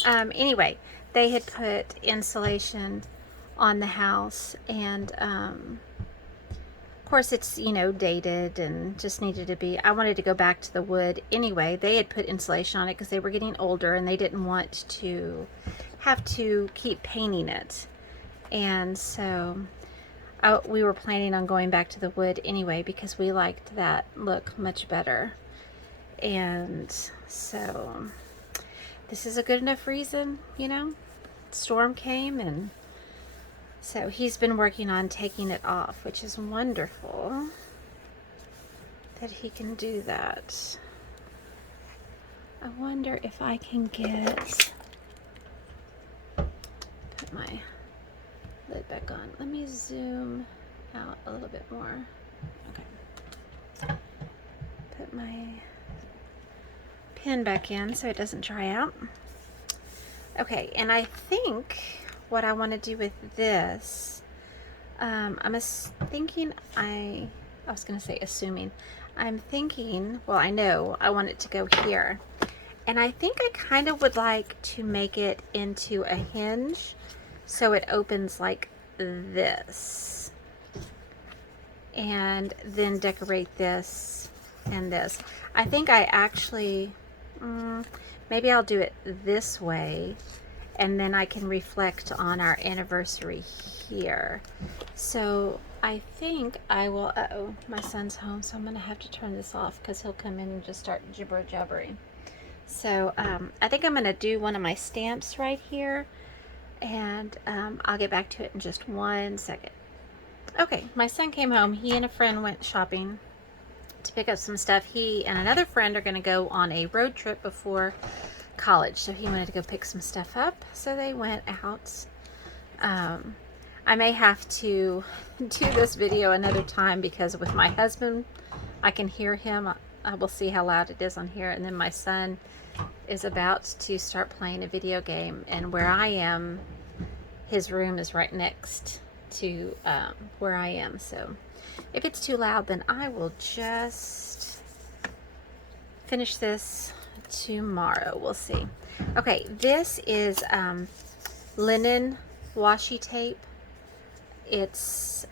Anyway, they had put insulation on the house, and of course it's, you know, dated and just needed to be, I wanted to go back to the wood anyway. They had put insulation on it because they were getting older and they didn't want to have to keep painting it. And so we were planning on going back to the wood anyway because we liked that look much better. And so this is a good enough reason, you know. Storm came, and so he's been working on taking it off, which is wonderful that he can do that. I wonder if I can put my lid back on. Let me zoom out a little bit more. Okay. Put my pen back in so it doesn't dry out. Okay, and I think what I want to do with this, I'm thinking, I was going to say assuming, I'm thinking, well, I know I want it to go here. And I think I kind of would like to make it into a hinge so it opens like this. And then decorate this and this. I think I actually, maybe I'll do it this way, and then I can reflect on our anniversary here. So I think I will, uh-oh, my son's home, so I'm gonna have to turn this off because he'll come in and just start jibber-jabbering. So I think I'm gonna do one of my stamps right here, and I'll get back to it in just 1 second. Okay, my son came home. He and a friend went shopping to pick up some stuff. He and another friend are gonna go on a road trip before college, so he wanted to go pick some stuff up, so they went out. I may have to do this video another time because with my husband I can hear him. I will see how loud it is on here, and then my son is about to start playing a video game, and where I am, his room is right next to where I am, so if it's too loud, then I will just finish this tomorrow. We'll see. Okay, this is linen washi tape. It's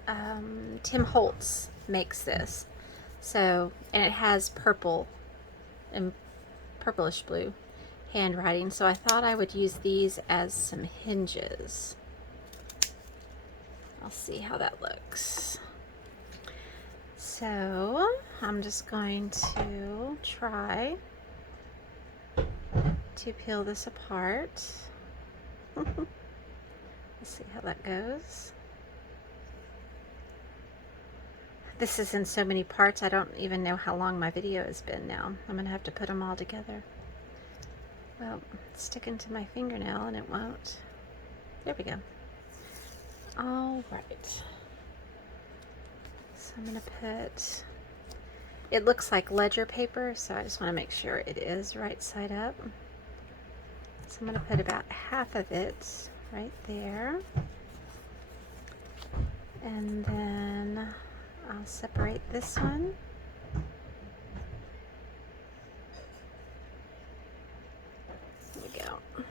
Tim Holtz makes this. So, and it has purple and purplish blue handwriting. So I thought I would use these as some hinges. I'll see how that looks. So I'm just going to try to peel this apart. Let's see how that goes. This is in so many parts, I don't even know how long my video has been now. I'm going to have to put them all together. Well, it's sticking to my fingernail and it won't. There we go. All right. So I'm going to put, it looks like ledger paper, so I just want to make sure it is right side up. So I'm going to put about half of it right there. And then I'll separate this one. There we go.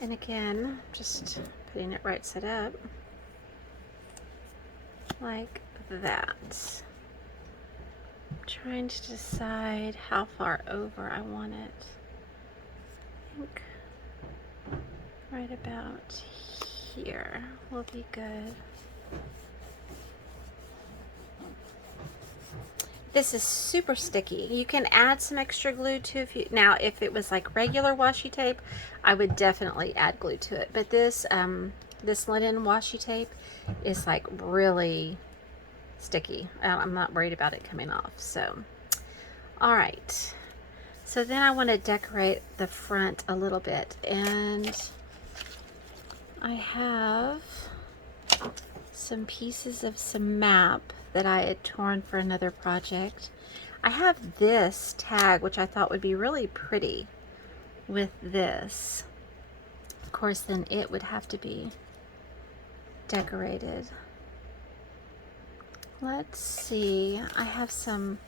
And again, just putting it right side up. Like that. I'm trying to decide how far over I want it. I think right about here will be good. This is super sticky. You can add some extra glue to now if it was like regular washi tape, I would definitely add glue to it. But this this linen washi tape is like really sticky. I'm not worried about it coming off. So, all right. So then I want to decorate the front a little bit, and I have some pieces of some map that I had torn for another project. I have this tag, which I thought would be really pretty with this. Of course, then it would have to be decorated. Let's see. I have some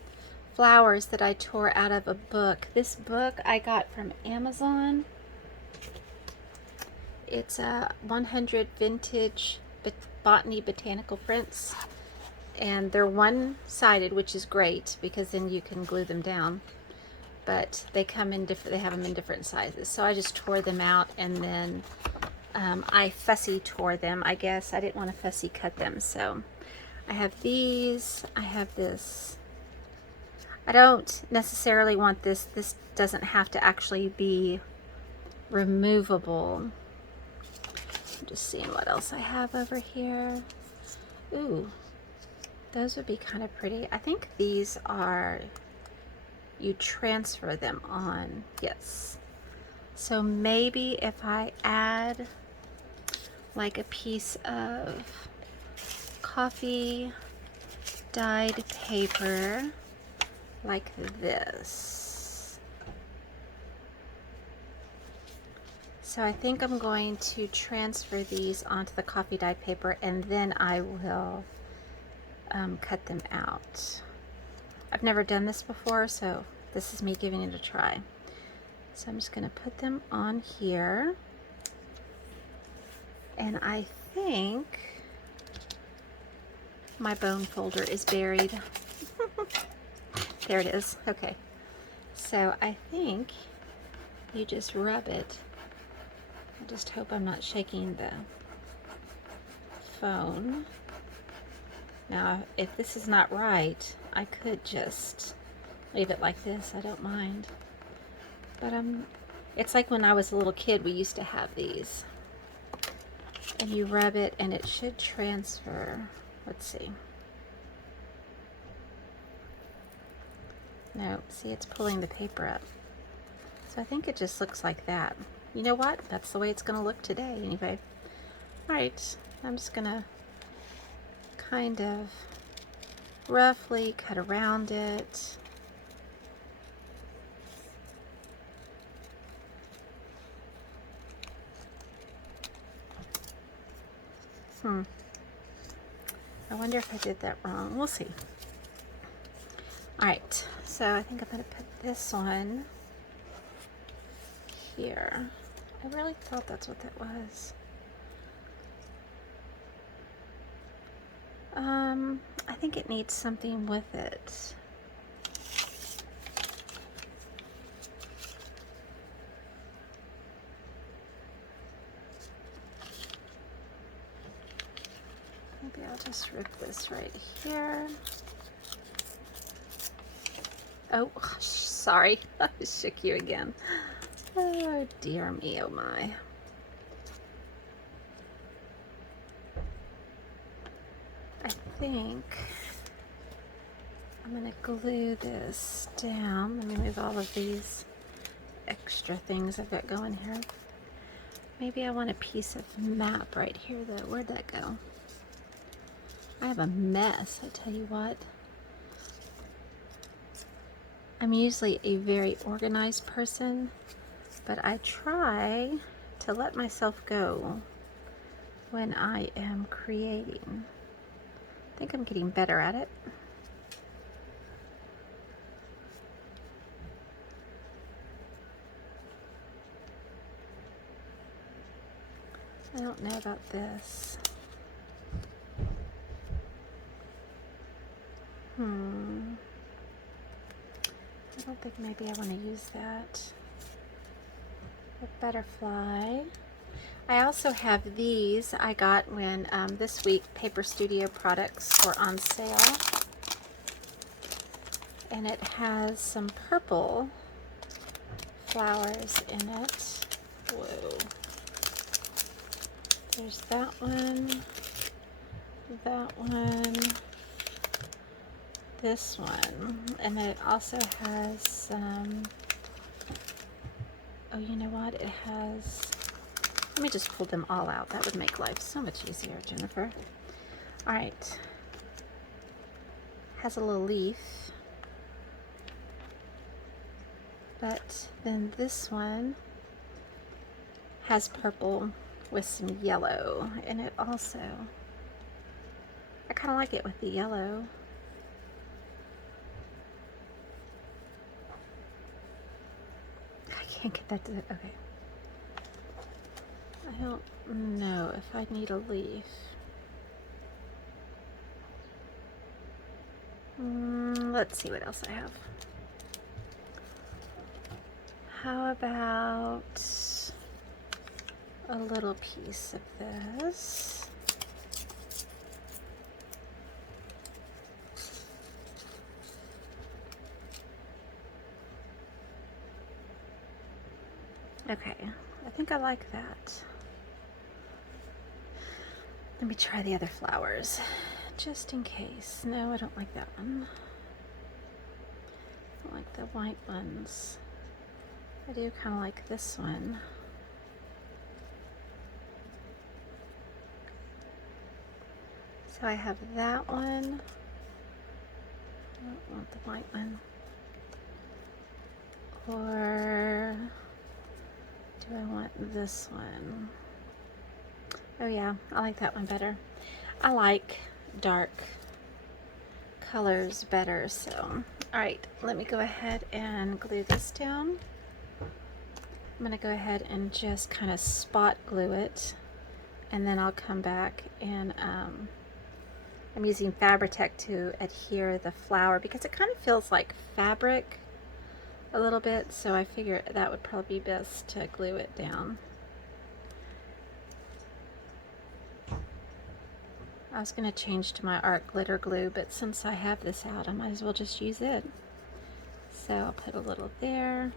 flowers that I tore out of a book. This book I got from Amazon. It's a 100 vintage Botany Botanical prints, and they're one-sided, which is great because then you can glue them down. But they come in different. They have them in different sizes. So I just tore them out, and then I fussy tore them. I guess I didn't want to fussy cut them. So I have these. I have this. I don't necessarily want this. This doesn't have to actually be removable. I'm just seeing what else I have over here. Ooh, those would be kind of pretty. I think these are, you transfer them on. Yes. So maybe if I add like a piece of coffee dyed paper like this. So I think I'm going to transfer these onto the coffee dyed paper, and then I will cut them out. I've never done this before, so this is me giving it a try. So I'm just going to put them on here, and I think my bone folder is buried. There it is. Okay. So I think you just rub it. I just hope I'm not shaking the phone. Now, if this is not right, I could just leave it like this. I don't mind. But it's like when I was a little kid, we used to have these. And you rub it and it should transfer. Let's see. No, see, it's pulling the paper up. So I think it just looks like that. You know what? That's the way it's going to look today anyway. Alright, I'm just going to kind of roughly cut around it. I wonder if I did that wrong. We'll see. Alright, so I think I'm going to put this one here. I really thought that's what that was. I think it needs something with it. Maybe I'll just rip this right here. Oh, sorry. I shook you again. Oh, dear me, oh my. I think I'm going to glue this down. Let me move all of these extra things I've got going here. Maybe I want a piece of map right here, though. Where'd that go? I have a mess, I tell you what. I'm usually a very organized person, but I try to let myself go when I am creating. I think I'm getting better at it. I don't know about this. I don't think maybe I want to use that. A butterfly. I also have these I got when this week Paper Studio products were on sale. And it has some purple flowers in it. Whoa. There's that one, this one, and it also has some, oh, you know what, it has, let me just pull them all out. That would make life so much easier, Jennifer. All right, has a little leaf, but then this one has purple with some yellow in it also. I kind of like it with the yellow. I can't get that to, okay. I don't know if I need a leaf. Let's see what else I have. How about a little piece of this? Okay, I think I like that. Let me try the other flowers, just in case. No, I don't like that one. I don't like the white ones. I do kind of like this one. So I have that one. I don't want the white one. Or do I want this one? Oh yeah, I like that one better. I like dark colors better, so. Alright, let me go ahead and glue this down. I'm going to go ahead and just kind of spot glue it, and then I'll come back and I'm using Fabri-Tac to adhere the flower because it kind of feels like fabric a little bit, so I figure that would probably be best to glue it down. I was going to change to my art glitter glue, but since I have this out, I might as well just use it. So I'll put a little there.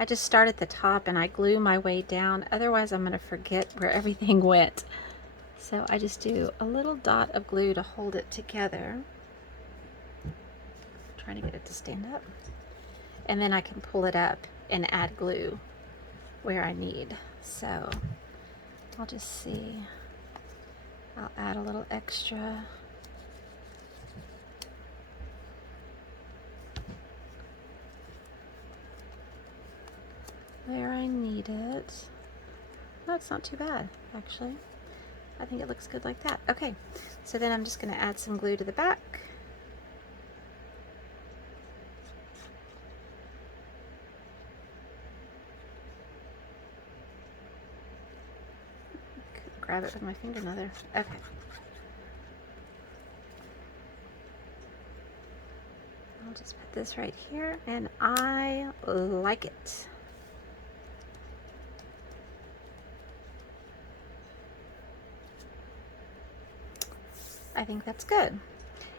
I just start at the top and I glue my way down, otherwise I'm going to forget where everything went. So I just do a little dot of glue to hold it together. I'm trying to get it to stand up. And then I can pull it up and add glue where I need. So I'll just see. I'll add a little extra. Where I need it. No, it's not too bad, actually. I think it looks good like that. Okay, so then I'm just going to add some glue to the back. Grab it with my finger now there. Okay. I'll just put this right here, and I like it. I think that's good.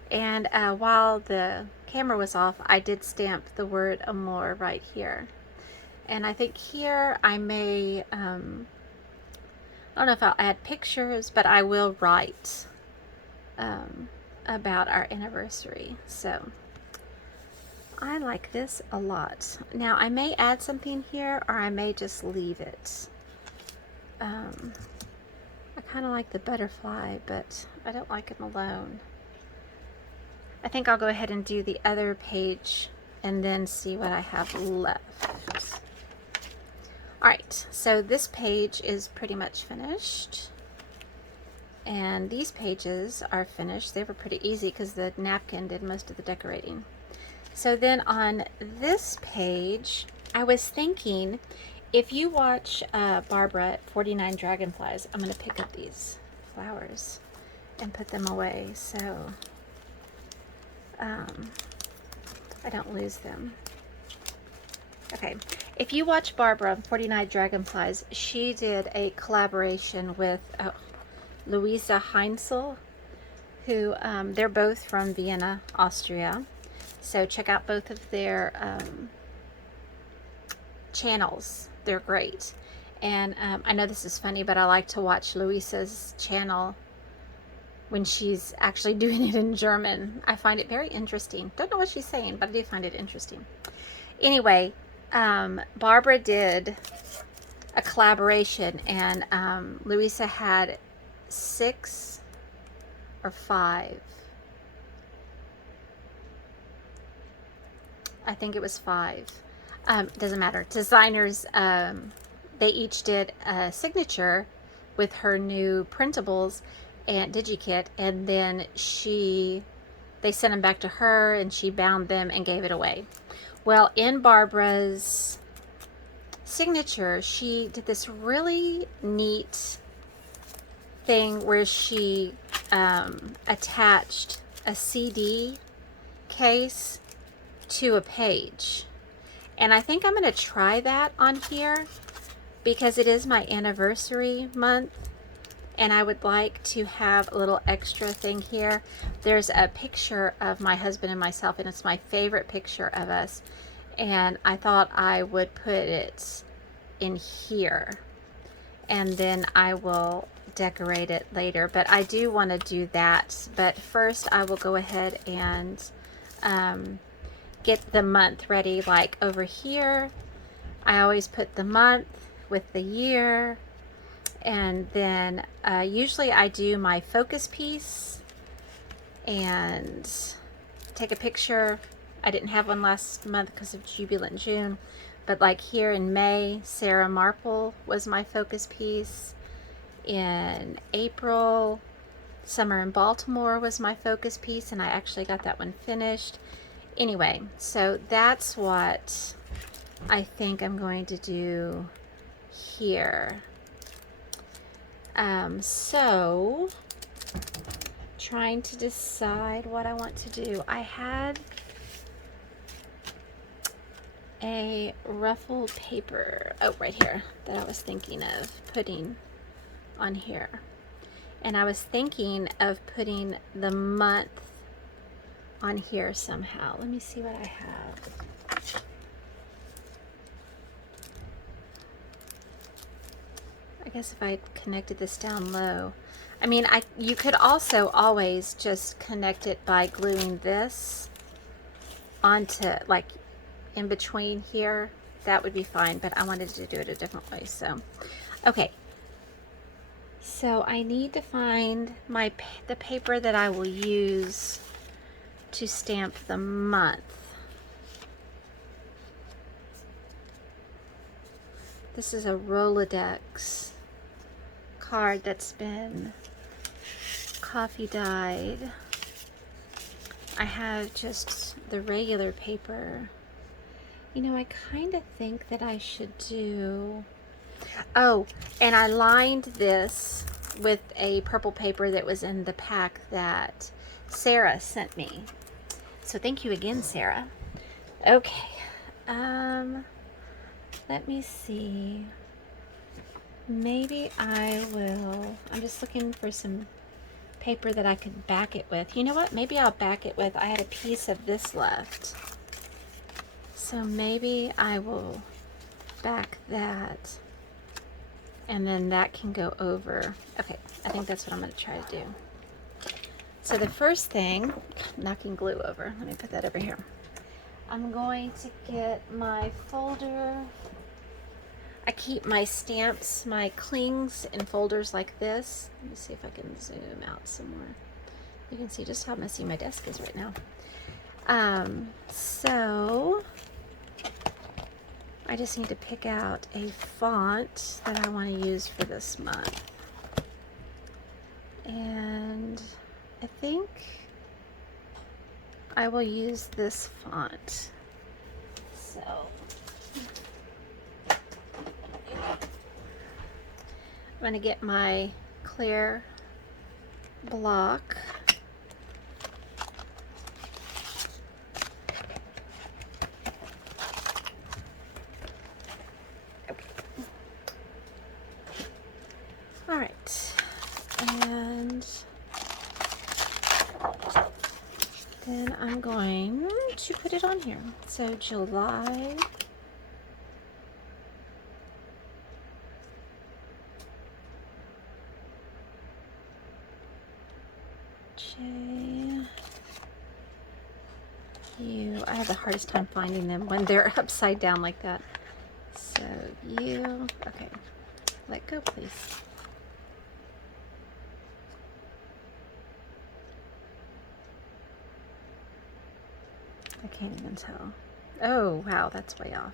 And while the camera was off, I did stamp the word Amor right here. And I think here I may, I don't know if I'll add pictures, but I will write about our anniversary. So I like this a lot. Now I may add something here, or I may just leave it. I kind of like the butterfly, but I don't like it alone. I think I'll go ahead and do the other page and then see what I have left. Alright, so this page is pretty much finished. And these pages are finished. They were pretty easy because the napkin did most of the decorating. So then on this page, I was thinking, if you watch Barbara 49 Dragonflies, I'm going to pick up these flowers and put them away so I don't lose them. Okay, if you watch Barbara 49 Dragonflies, she did a collaboration with Louisa Heinzel, who they're both from Vienna, Austria. So check out both of their channels. They're great. And I know this is funny, but I like to watch Louisa's channel when she's actually doing it in German. I find it very interesting. Don't know what she's saying, but I do find it interesting. Anyway, Barbara did a collaboration, and Louisa had 6 or 5. I think it was 5. Doesn't matter. Designers, they each did a signature with her new printables and DigiKit, and then they sent them back to her, and she bound them and gave it away. Well, in Barbara's signature, she did this really neat thing where she attached a CD case to a page. And I think I'm going to try that on here because it is my anniversary month and I would like to have a little extra thing here. There's a picture of my husband and myself, and it's my favorite picture of us, and I thought I would put it in here and then I will decorate it later. But I do want to do that, but first I will go ahead and get the month ready. Like over here I always put the month with the year, and then usually I do my focus piece and take a picture. I didn't have one last month because of Jubilant June, but like here in May, Sarah Marple was my focus piece. In April, Summer in Baltimore was my focus piece, and I actually got that one finished. Anyway, so that's what I think I'm going to do here. So trying to decide what I want to do. I had a ruffled paper, oh, right here, that I was thinking of putting on here. And I was thinking of putting the month on here somehow. Let me see what I have. I guess if I connected this down low, I mean, you could also always just connect it by gluing this onto, like, in between here. That would be fine, but I wanted to do it a different way. So, okay. So I need to find the paper that I will use to stamp the month. This is a Rolodex card that's been coffee dyed. I have just the regular paper. You know, I kind of think that I should do... Oh, and I lined this with a purple paper that was in the pack that Sarah sent me. So thank you again, Sarah. Okay. Let me see. Maybe I will... I'm just looking for some paper that I could back it with. You know what? Maybe I'll back it with... I had a piece of this left. So maybe I will back that. And then that can go over. Okay, I think that's what I'm going to try to do. So the first thing, knocking glue over. Let me put that over here. I'm going to get my folder. I keep my stamps, my clings in folders like this. Let me see if I can zoom out some more. You can see just how messy my desk is right now. So I just need to pick out a font that I want to use for this month. And I think I will use this font. So I'm going to get my clear block. All right, and then I'm going to put it on here. So July, J, U. I have the hardest time finding them when they're upside down like that. So U, okay, let go please. I can't even tell. Oh, wow, that's way off.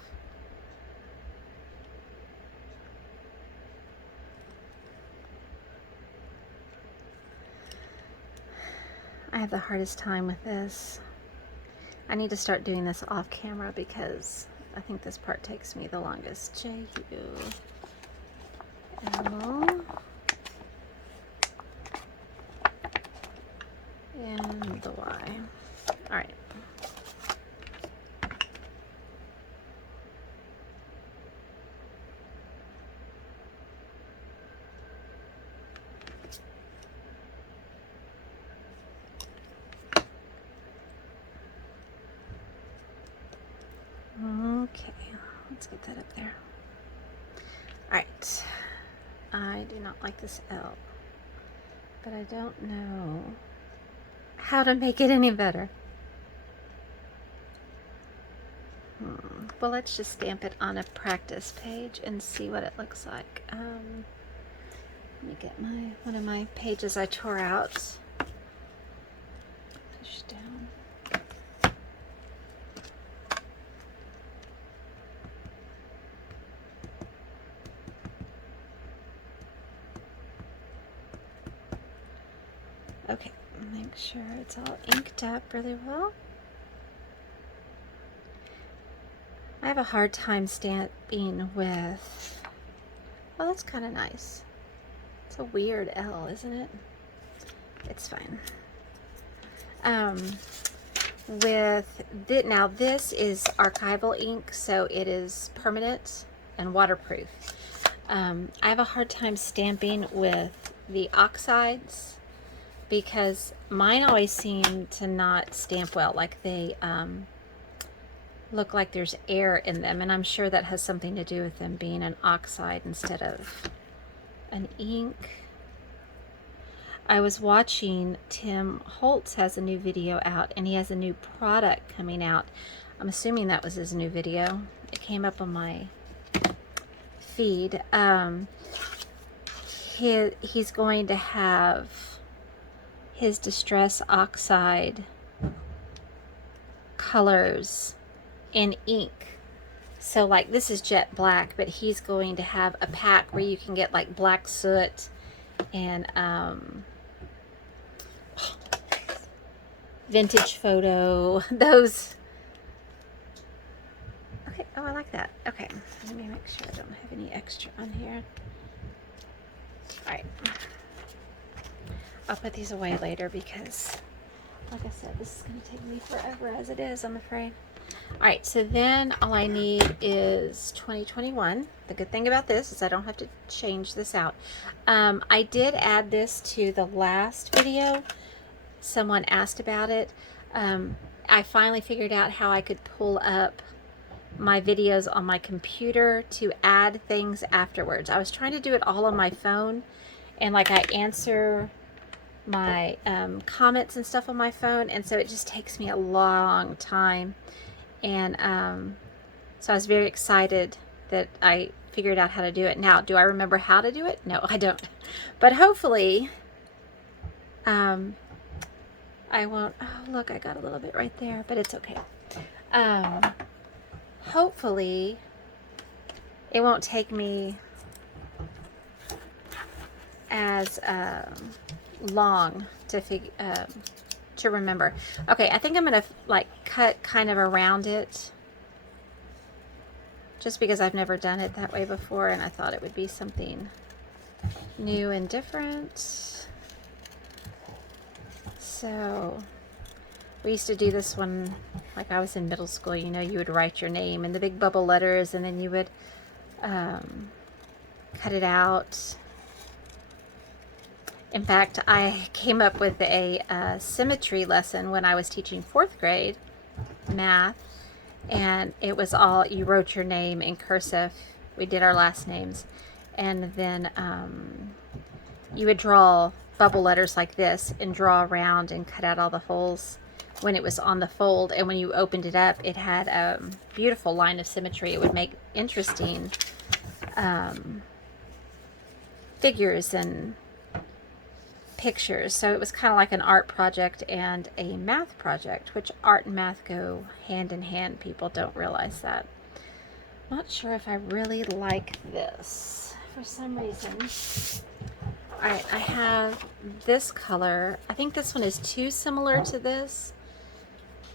I have the hardest time with this. I need to start doing this off camera because I think this part takes me the longest. J-U-L and the Y. All right. Let's get that up there. Alright. I do not like this L, but I don't know how to make it any better. Well, let's just stamp it on a practice page and see what it looks like. Let me get one of my pages I tore out. Push down. Okay, make sure it's all inked up really well. I have a hard time stamping with, well, that's kind of nice. It's a weird L, isn't it? It's fine. Now this is archival ink, so it is permanent and waterproof. I have a hard time stamping with the oxides because mine always seem to not stamp well, like they look like there's air in them, and I'm sure that has something to do with them being an oxide instead of an ink. I was watching Tim Holtz has a new video out, and he has a new product coming out. I'm assuming that was his new video. It came up on my feed. He's going to have his Distress Oxide colors in ink. So like this is jet black, but he's going to have a pack where you can get like black soot and vintage photo, those. Okay, oh, I like that. Okay, let me make sure I don't have any extra on here. All right, I'll put these away later because, like I said, this is going to take me forever as it is, I'm afraid. All right, so then all I need is 2021. The good thing about this is I don't have to change this out. I did add this to the last video. Someone asked about it. I finally figured out how I could pull up my videos on my computer to add things afterwards. I was trying to do it all on my phone, and like I answer my comments and stuff on my phone, and so it just takes me a long time. And so I was very excited that I figured out how to do it. Now, do I remember how to do it? No, I don't. But hopefully, I won't. Oh, look, I got a little bit right there, but it's okay. Hopefully, it won't take me as long to remember. Okay, I think I'm gonna like cut kind of around it, just because I've never done it that way before, and I thought it would be something new and different. So we used to do this when, like, I was in middle school. You know, you would write your name in the big bubble letters, and then you would cut it out. In fact, I came up with a symmetry lesson when I was teaching 4th grade math, and it was all, you wrote your name in cursive. We did our last names, and then you would draw bubble letters like this and draw around and cut out all the holes when it was on the fold, and when you opened it up, it had a beautiful line of symmetry. It would make interesting figures and pictures. So it was kind of like an art project and a math project, which art and math go hand in hand. People don't realize that. Not sure if I really like this for some reason. All right, I have this color. I think this one is too similar to this,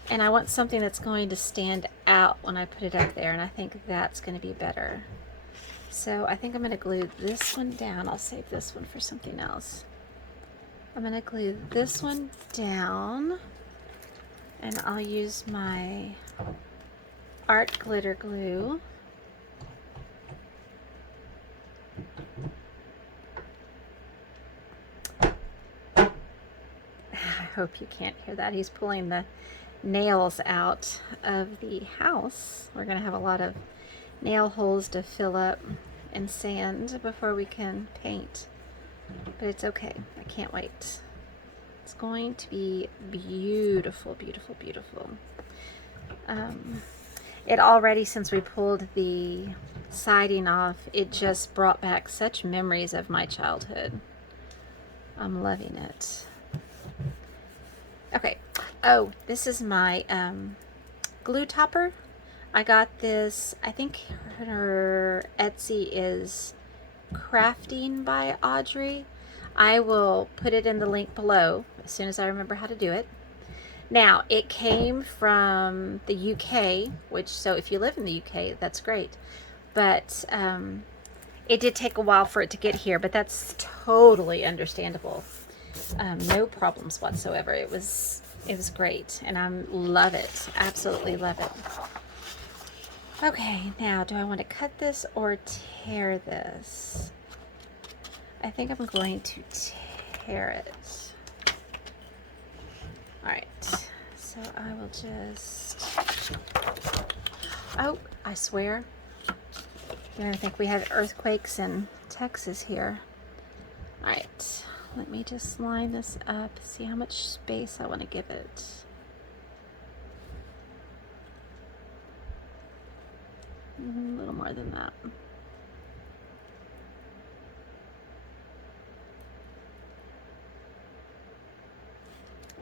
and I want something that's going to stand out when I put it up there, and I think that's going to be better. So I think I'm going to glue this one down. I'll save this one for something else. I'm going to glue this one down, and I'll use my art glitter glue. I hope you can't hear that. He's pulling the nails out of the house. We're going to have a lot of nail holes to fill up and sand before we can paint. But it's okay. I can't wait. It's going to be beautiful, beautiful, beautiful. It already, since we pulled the siding off, it just brought back such memories of my childhood. I'm loving it. Okay. Oh, this is my glue topper. I got this, I think her Etsy is Crafting by Audrey. I will put it in the link below as soon as I remember how to do it. Now, it came from the UK, which, so if you live in the UK, that's great. But it did take a while for it to get here, but that's totally understandable. No problems whatsoever. It was great, and I love it. Absolutely love it. Okay, now, do I want to cut this or tear this? I think I'm going to tear it. Alright, so I will just... Oh, I swear. You're going to think we have earthquakes in Texas here. Alright, let me just line this up, see how much space I want to give it. A little more than that.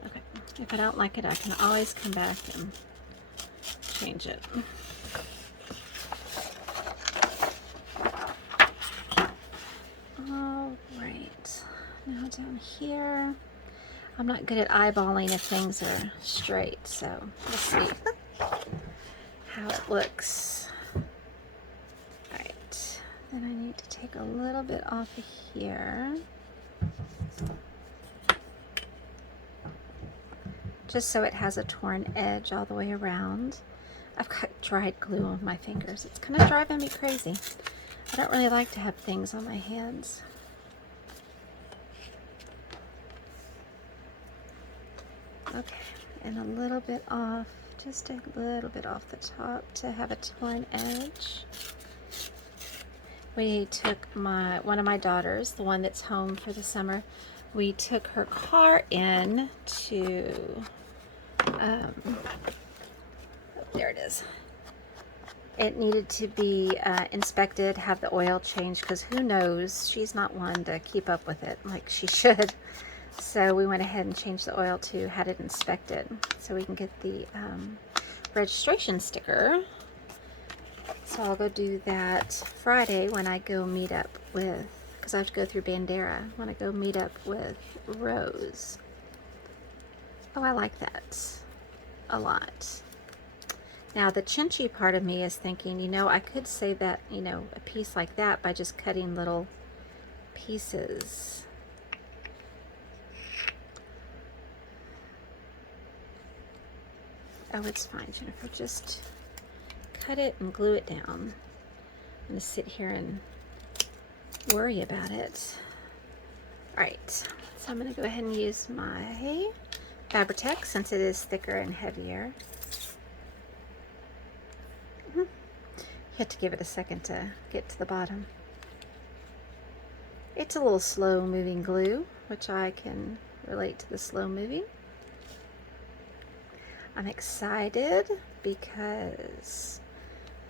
Okay, if I don't like it, I can always come back and change it. All right, now down here, I'm not good at eyeballing if things are straight, so let's see how it looks. Then I need to take a little bit off of here, just so it has a torn edge all the way around. I've got dried glue on my fingers. It's kind of driving me crazy. I don't really like to have things on my hands. Okay, and a little bit off, just a little bit off the top to have a torn edge. We took one of my daughters, the one that's home for the summer, we took her car in to, oh, there it is. It needed to be inspected, have the oil changed, because who knows, she's not one to keep up with it like she should. So we went ahead and changed the oil to had it inspected so we can get the registration sticker. So I'll go do that Friday when I go meet up with, because I have to go through Bandera, when I go meet up with Rose. Oh, I like that a lot. Now the chinchy part of me is thinking, you know, I could save that, you know, a piece like that by just cutting little pieces. Oh, it's fine, Jennifer. Just cut it and glue it down. I'm going to sit here and worry about it. Alright, so I'm going to go ahead and use my Fabri-Tac since it is thicker and heavier. You have to give it a second to get to the bottom. It's a little slow moving glue, which I can relate to the slow moving. I'm excited because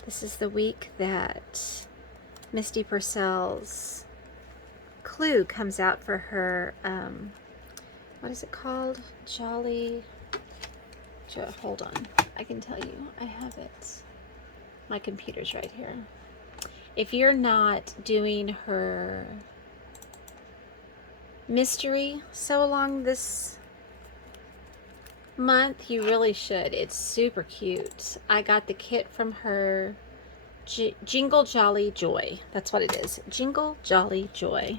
this is the week that Misty Purcell's Clue comes out for her, what is it called? Hold on, I can tell you, I have it. My computer's right here. If you're not doing her mystery sew along this month, you really should. It's super cute. I got the kit from her, Jingle Jolly Joy. That's what it is. Jingle Jolly Joy.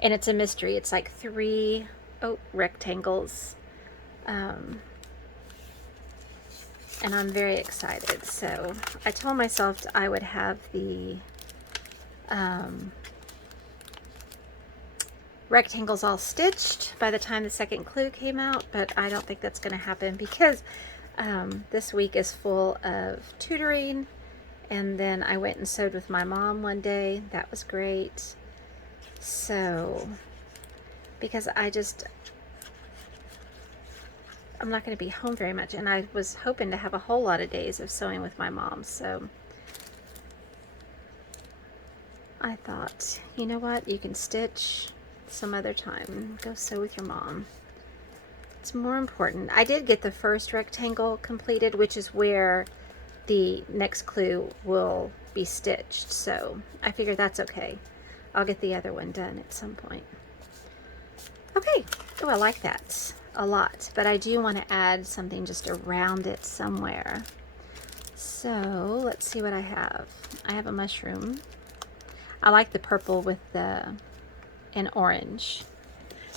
And it's a mystery. It's like 3 rectangles. And I'm very excited. So I told myself I would have the rectangles all stitched by the time the second clue came out, but I don't think that's going to happen because this week is full of tutoring And then I went and sewed with my mom one day. That was great. So, because I'm not going to be home very much, and I was hoping to have a whole lot of days of sewing with my mom. So I thought, you know what, you can stitch some other time. Go sew with your mom. It's more important. I did get the first rectangle completed, which is where the next clue will be stitched. So I figured that's okay. I'll get the other one done at some point. Okay. Oh, I like that a lot, but I do want to add something just around it somewhere. So let's see what I have. I have a mushroom. I like the purple with an orange.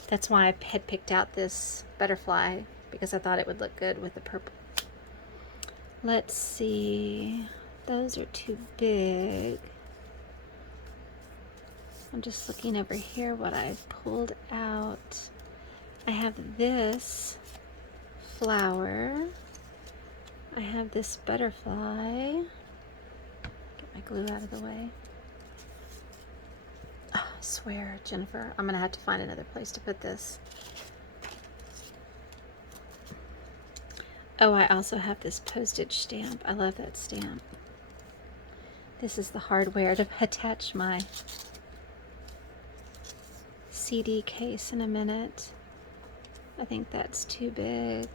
That's why I had picked out this butterfly, because I thought it would look good with the purple. Let's see. Those are too big. I'm just looking over here what I've pulled out. I have this flower. I have this butterfly. Get my glue out of the way. Oh, I swear, Jennifer, I'm going to have to find another place to put this. Oh, I also have this postage stamp. I love that stamp. This is the hardware to attach my CD case in a minute. I think that's too big.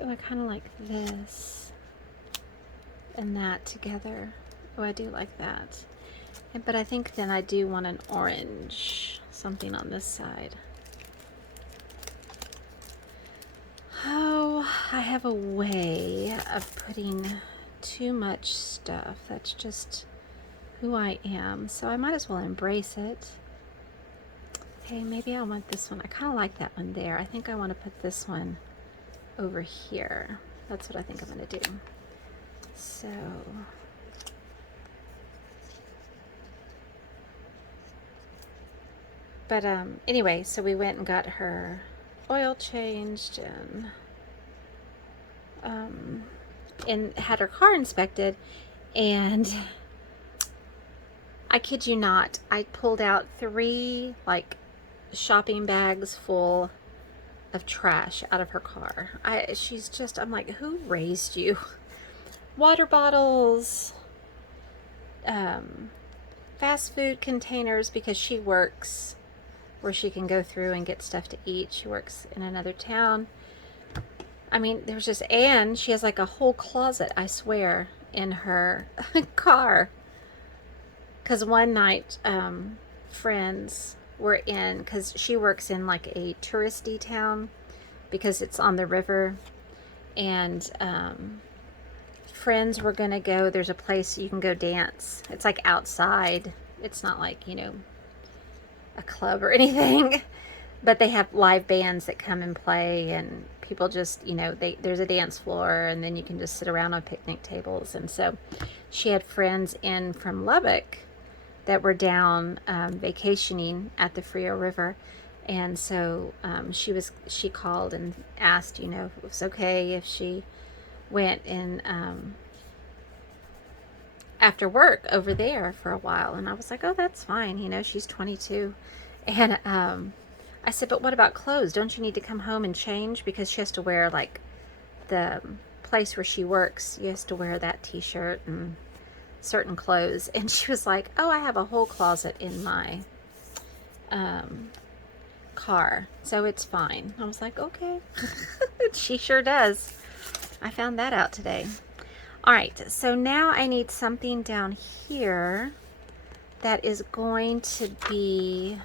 Oh, I kind of like this and that together. Oh, I do like that. But I think then I do want an orange, something on this side. Oh, I have a way of putting too much stuff. That's just who I am. So I might as well embrace it. Okay, maybe I want this one. I kind of like that one there. I think I want to put this one over here. That's what I think I'm going to do. So but anyway, so we went and got her oil changed and had her car inspected, and I kid you not, I pulled out 3 like shopping bags full of trash out of her car. I'm like, who raised you? Water bottles, fast food containers, because she works where she can go through and get stuff to eat. She works in another town. I mean, there's just, and she has like a whole closet, I swear, in her car. Because one night, friends were in, because she works in like a touristy town, because it's on the river, and friends were gonna go. There's a place you can go dance. It's like outside. It's not like, you know, a club or anything, but they have live bands that come and play, and people just, you know, there's a dance floor, and then you can just sit around on picnic tables. And so she had friends in from Lubbock that were down vacationing at the Frio River, and so she called and asked, you know, if it was okay if she went and after work over there for a while. And I was like, oh, that's fine, you know, she's 22. And I said, but what about clothes? Don't you need to come home and change? Because she has to wear, like, the place where she works, you has to wear that t-shirt and certain clothes. And she was like, oh, I have a whole closet in my car, so it's fine. I was like, okay. She sure does. I found that out today. All right, so now I need something down here that is going to be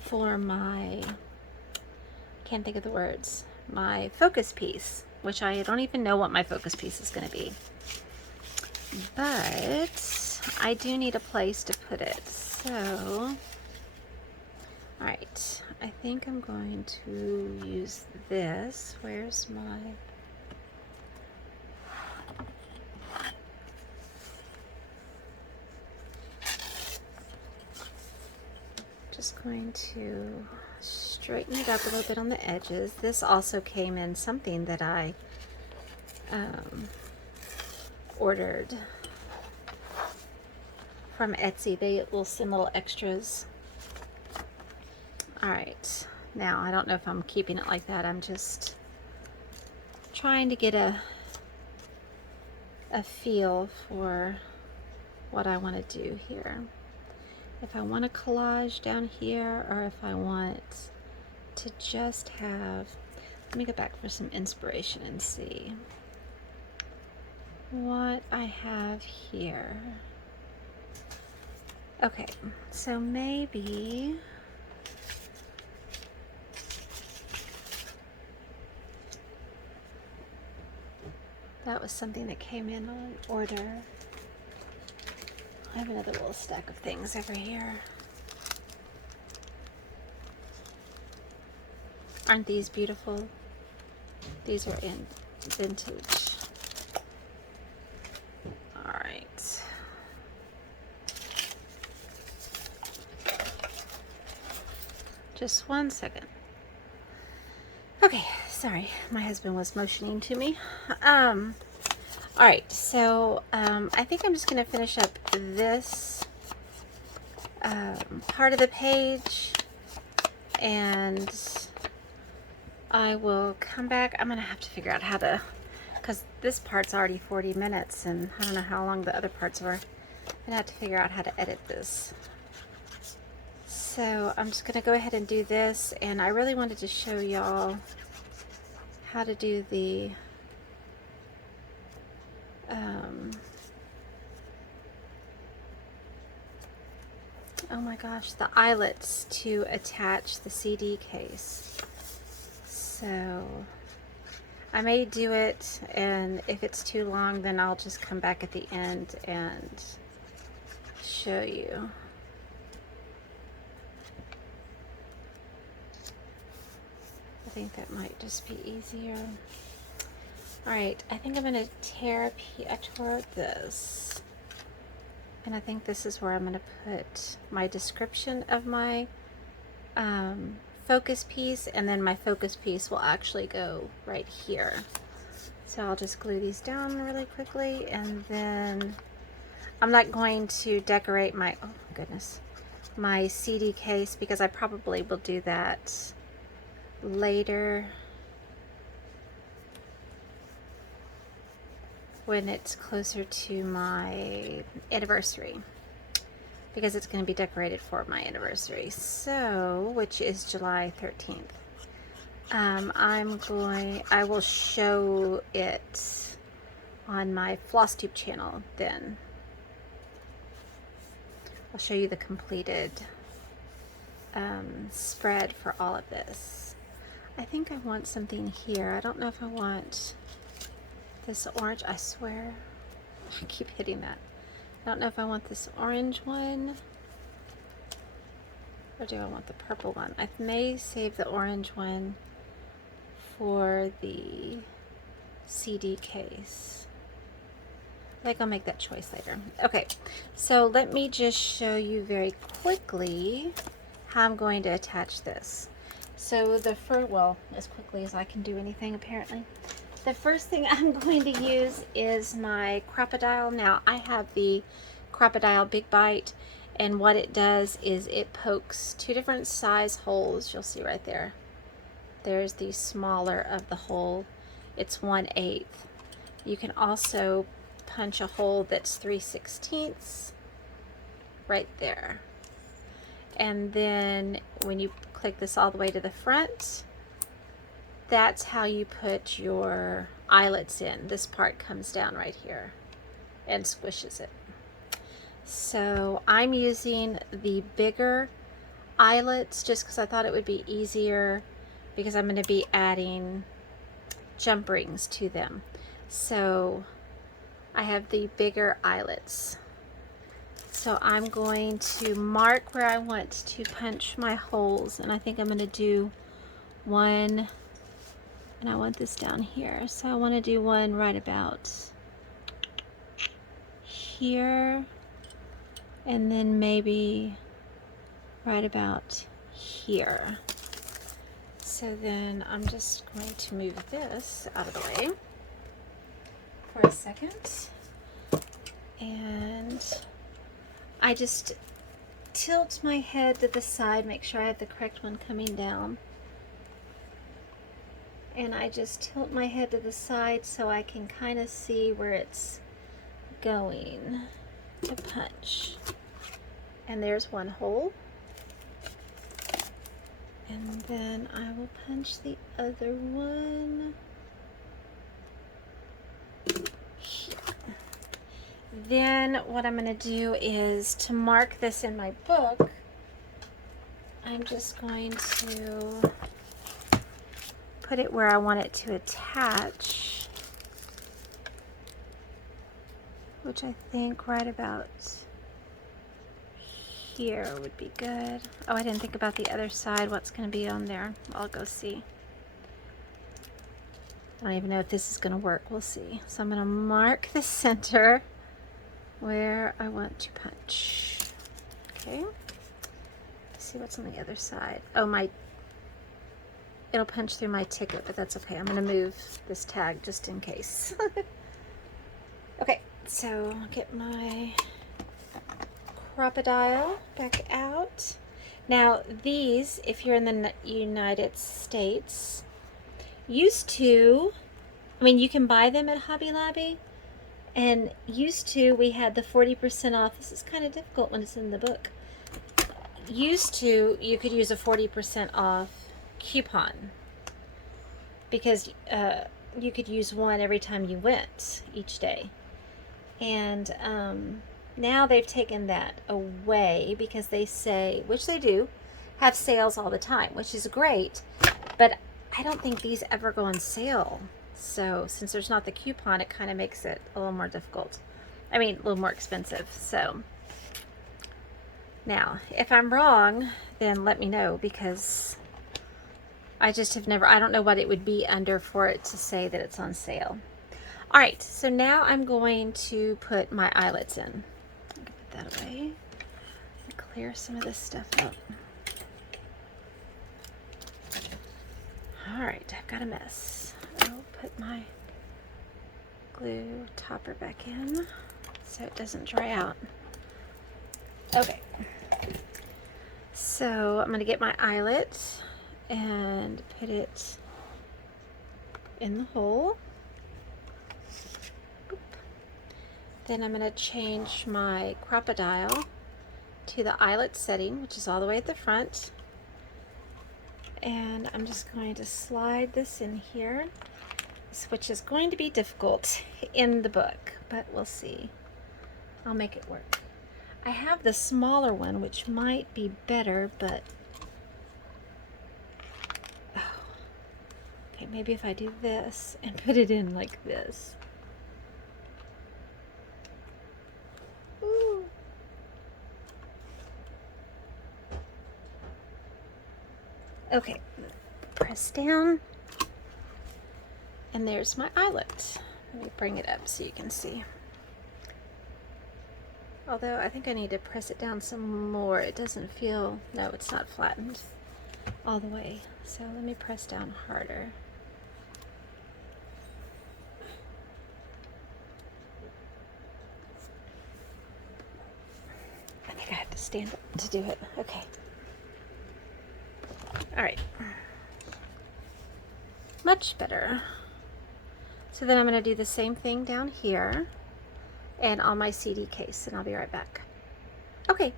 for my, can't think of the words, my focus piece, which I don't even know what my focus piece is going to be. But I do need a place to put it. So, all right, I think I'm going to use this. Where's my... Just going to straighten it up a little bit on the edges. This also came in something that I ordered from Etsy. They will send little extras. Alright, now I don't know if I'm keeping it like that. I'm just trying to get a feel for what I want to do here. If I want a collage down here, or if I want to just have, let me go back for some inspiration and see what I have here. Okay, so maybe that was something that came in on order. I have another little stack of things over here. Aren't these beautiful? These are in vintage. All right. Just 1 second. Okay, sorry, my husband was motioning to me. All right, so I think I'm just going to finish up this part of the page, and I will come back. I'm going to have to figure out how to, because this part's already 40 minutes, and I don't know how long the other parts were. I'm going to have to figure out how to edit this. So I'm just going to go ahead and do this, and I really wanted to show y'all how to do the oh my gosh, the eyelets to attach the CD case. So I may do it, and if it's too long, then I'll just come back at the end and show you. I think that might just be easier. Alright, I think I'm going to tear this. And I think this is where I'm going to put my description of my focus piece, and then my focus piece will actually go right here. So I'll just glue these down really quickly, and then I'm not going to decorate my, oh goodness, my CD case, because I probably will do that later when it's closer to my anniversary, because it's going to be decorated for my anniversary, so which is July 13th. I will show it on my FlossTube channel then. I'll show you the completed spread for all of this. I think I want something here. I don't know if I want this orange. I swear I keep hitting that. I don't know if I want this orange one, or do I want the purple one? I may save the orange one for the CD case. I think I'll make that choice later. Okay, so let me just show you very quickly how I'm going to attach this. So the first, well, as quickly as I can do anything apparently. The first thing I'm going to use is my Crocodile. Now I have the Crocodile Big Bite, and what it does is it pokes two different size holes. You'll see right there. There's the smaller of the hole. It's 1/8. You can also punch a hole that's 3/16 right there. And then when you click this all the way to the front, that's how you put your eyelets in. This part comes down right here and squishes it. So I'm using the bigger eyelets just because I thought it would be easier, because I'm going to be adding jump rings to them. So I have the bigger eyelets. So I'm going to mark where I want to punch my holes, and I think I'm going to do one, and I want this down here. So I want to do one right about here, and then maybe right about here. So then I'm just going to move this out of the way for a second. And I just tilt my head to the side, make sure I have the correct one coming down. And I just tilt my head to the side so I can kind of see where it's going to punch. And there's one hole. And then I will punch the other one here. Then what I'm going to do is, to mark this in my book, I'm just going to put it where I want it to attach, which I think right about here would be good. Oh, I didn't think about the other side, what's going to be on there. I'll go see. I don't even know if this is going to work. We'll see. So I'm going to mark the center where I want to punch. Okay. Let's see what's on the other side. Oh, it'll punch through my ticket, but that's okay. I'm going to move this tag just in case. Okay, so I'll get my crocodile back out. Now these, if you're in the United States, used to, I mean, you can buy them at Hobby Lobby, and used to, we had the 40% off. This is kind of difficult when it's in the book. Used to, you could use a 40% off coupon, because you could use one every time you went each day. And now they've taken that away, because they say, which they do, have sales all the time, which is great, but I don't think these ever go on sale. So since there's not the coupon, it kind of makes it a little more difficult. I mean, a little more expensive. So now, if I'm wrong, then let me know, because I just have never, I don't know what it would be under for it to say that it's on sale. All right, so now I'm going to put my eyelets in. Put that away and clear some of this stuff up. All right, I've got a mess. I'll put my glue topper back in so it doesn't dry out. Okay, so I'm going to get my eyelet and put it in the hole. Boop. Then I'm going to change my crocodile to the eyelet setting, which is all the way at the front. And I'm just going to slide this in here, which is going to be difficult in the book, but we'll see. I'll make it work. I have the smaller one, which might be better, but oh. Okay, maybe if I do this and put it in like this. Ooh. Okay, press down, and there's my eyelet. Let me bring it up so you can see. Although I think I need to press it down some more. It doesn't feel, no, it's not flattened all the way. So let me press down harder. I think I have to stand up to do it. Okay. All right, much better. So then I'm going to do the same thing down here and on my CD case, and I'll be right back. Okay,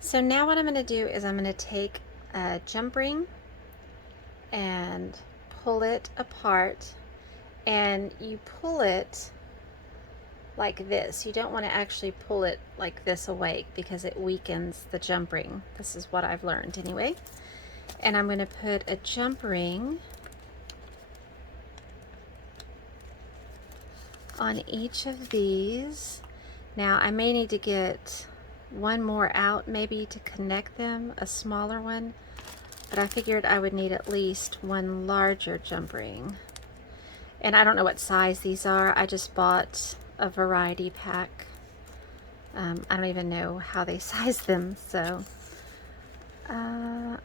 so now what I'm going to do is I'm going to take a jump ring and pull it apart, and you pull it like this. You don't want to actually pull it like this away, because it weakens the jump ring. This is what I've learned anyway. And I'm going to put a jump ring on each of these. Now I may need to get one more out maybe to connect them, a smaller one, but I figured I would need at least one larger jump ring. And I don't know what size these are. I just bought a variety pack. I don't even know how they size them, so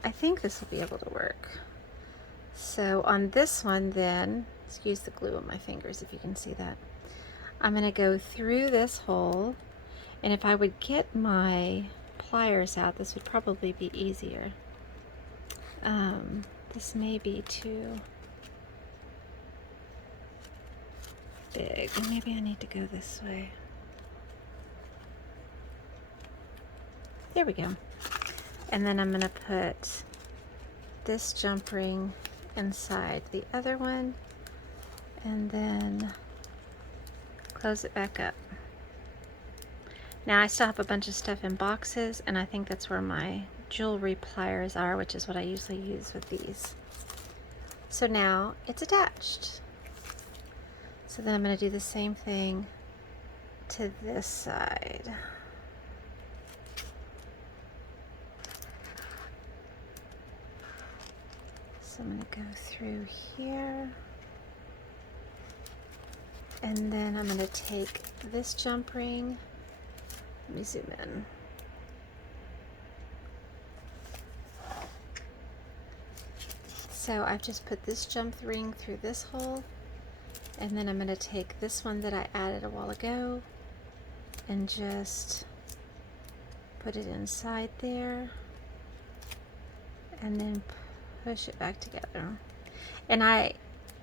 I think this will be able to work. So on this one then, excuse the glue on my fingers if you can see that, I'm going to go through this hole, and if I would get my pliers out, this would probably be easier. This may be too big. Maybe I need to go this way. There we go. And then I'm going to put this jump ring inside the other one, and then close it back up. Now I still have a bunch of stuff in boxes, and I think that's where my jewelry pliers are, which is what I usually use with these. So now it's attached. So then I'm going to do the same thing to this side. So I'm going to go through here, and then I'm going to take this jump ring. Let me zoom in. So I've just put this jump ring through this hole, and then I'm going to take this one that I added a while ago and just put it inside there, and then push it back together. And I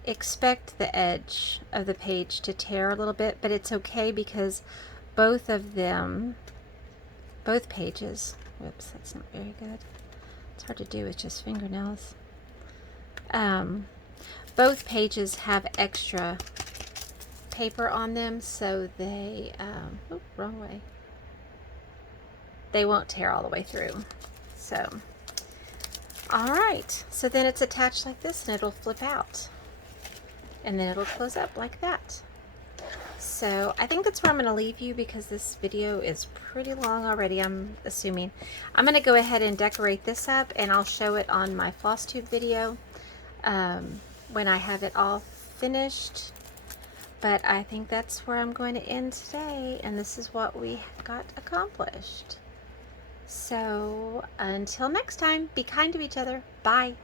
expect the edge of the page to tear a little bit, but it's okay because both of them, both pages, whoops, that's not very good. It's hard to do with just fingernails. Both pages have extra paper on them, so they, oh, wrong way. They won't tear all the way through. So, all right. So then it's attached like this, and it'll flip out, and then it'll close up like that. So I think that's where I'm going to leave you because this video is pretty long already, I'm assuming. I'm going to go ahead and decorate this up, and I'll show it on my floss tube video when I have it all finished. But I think that's where I'm going to end today, and this is what we got accomplished. So until next time, be kind to each other. Bye.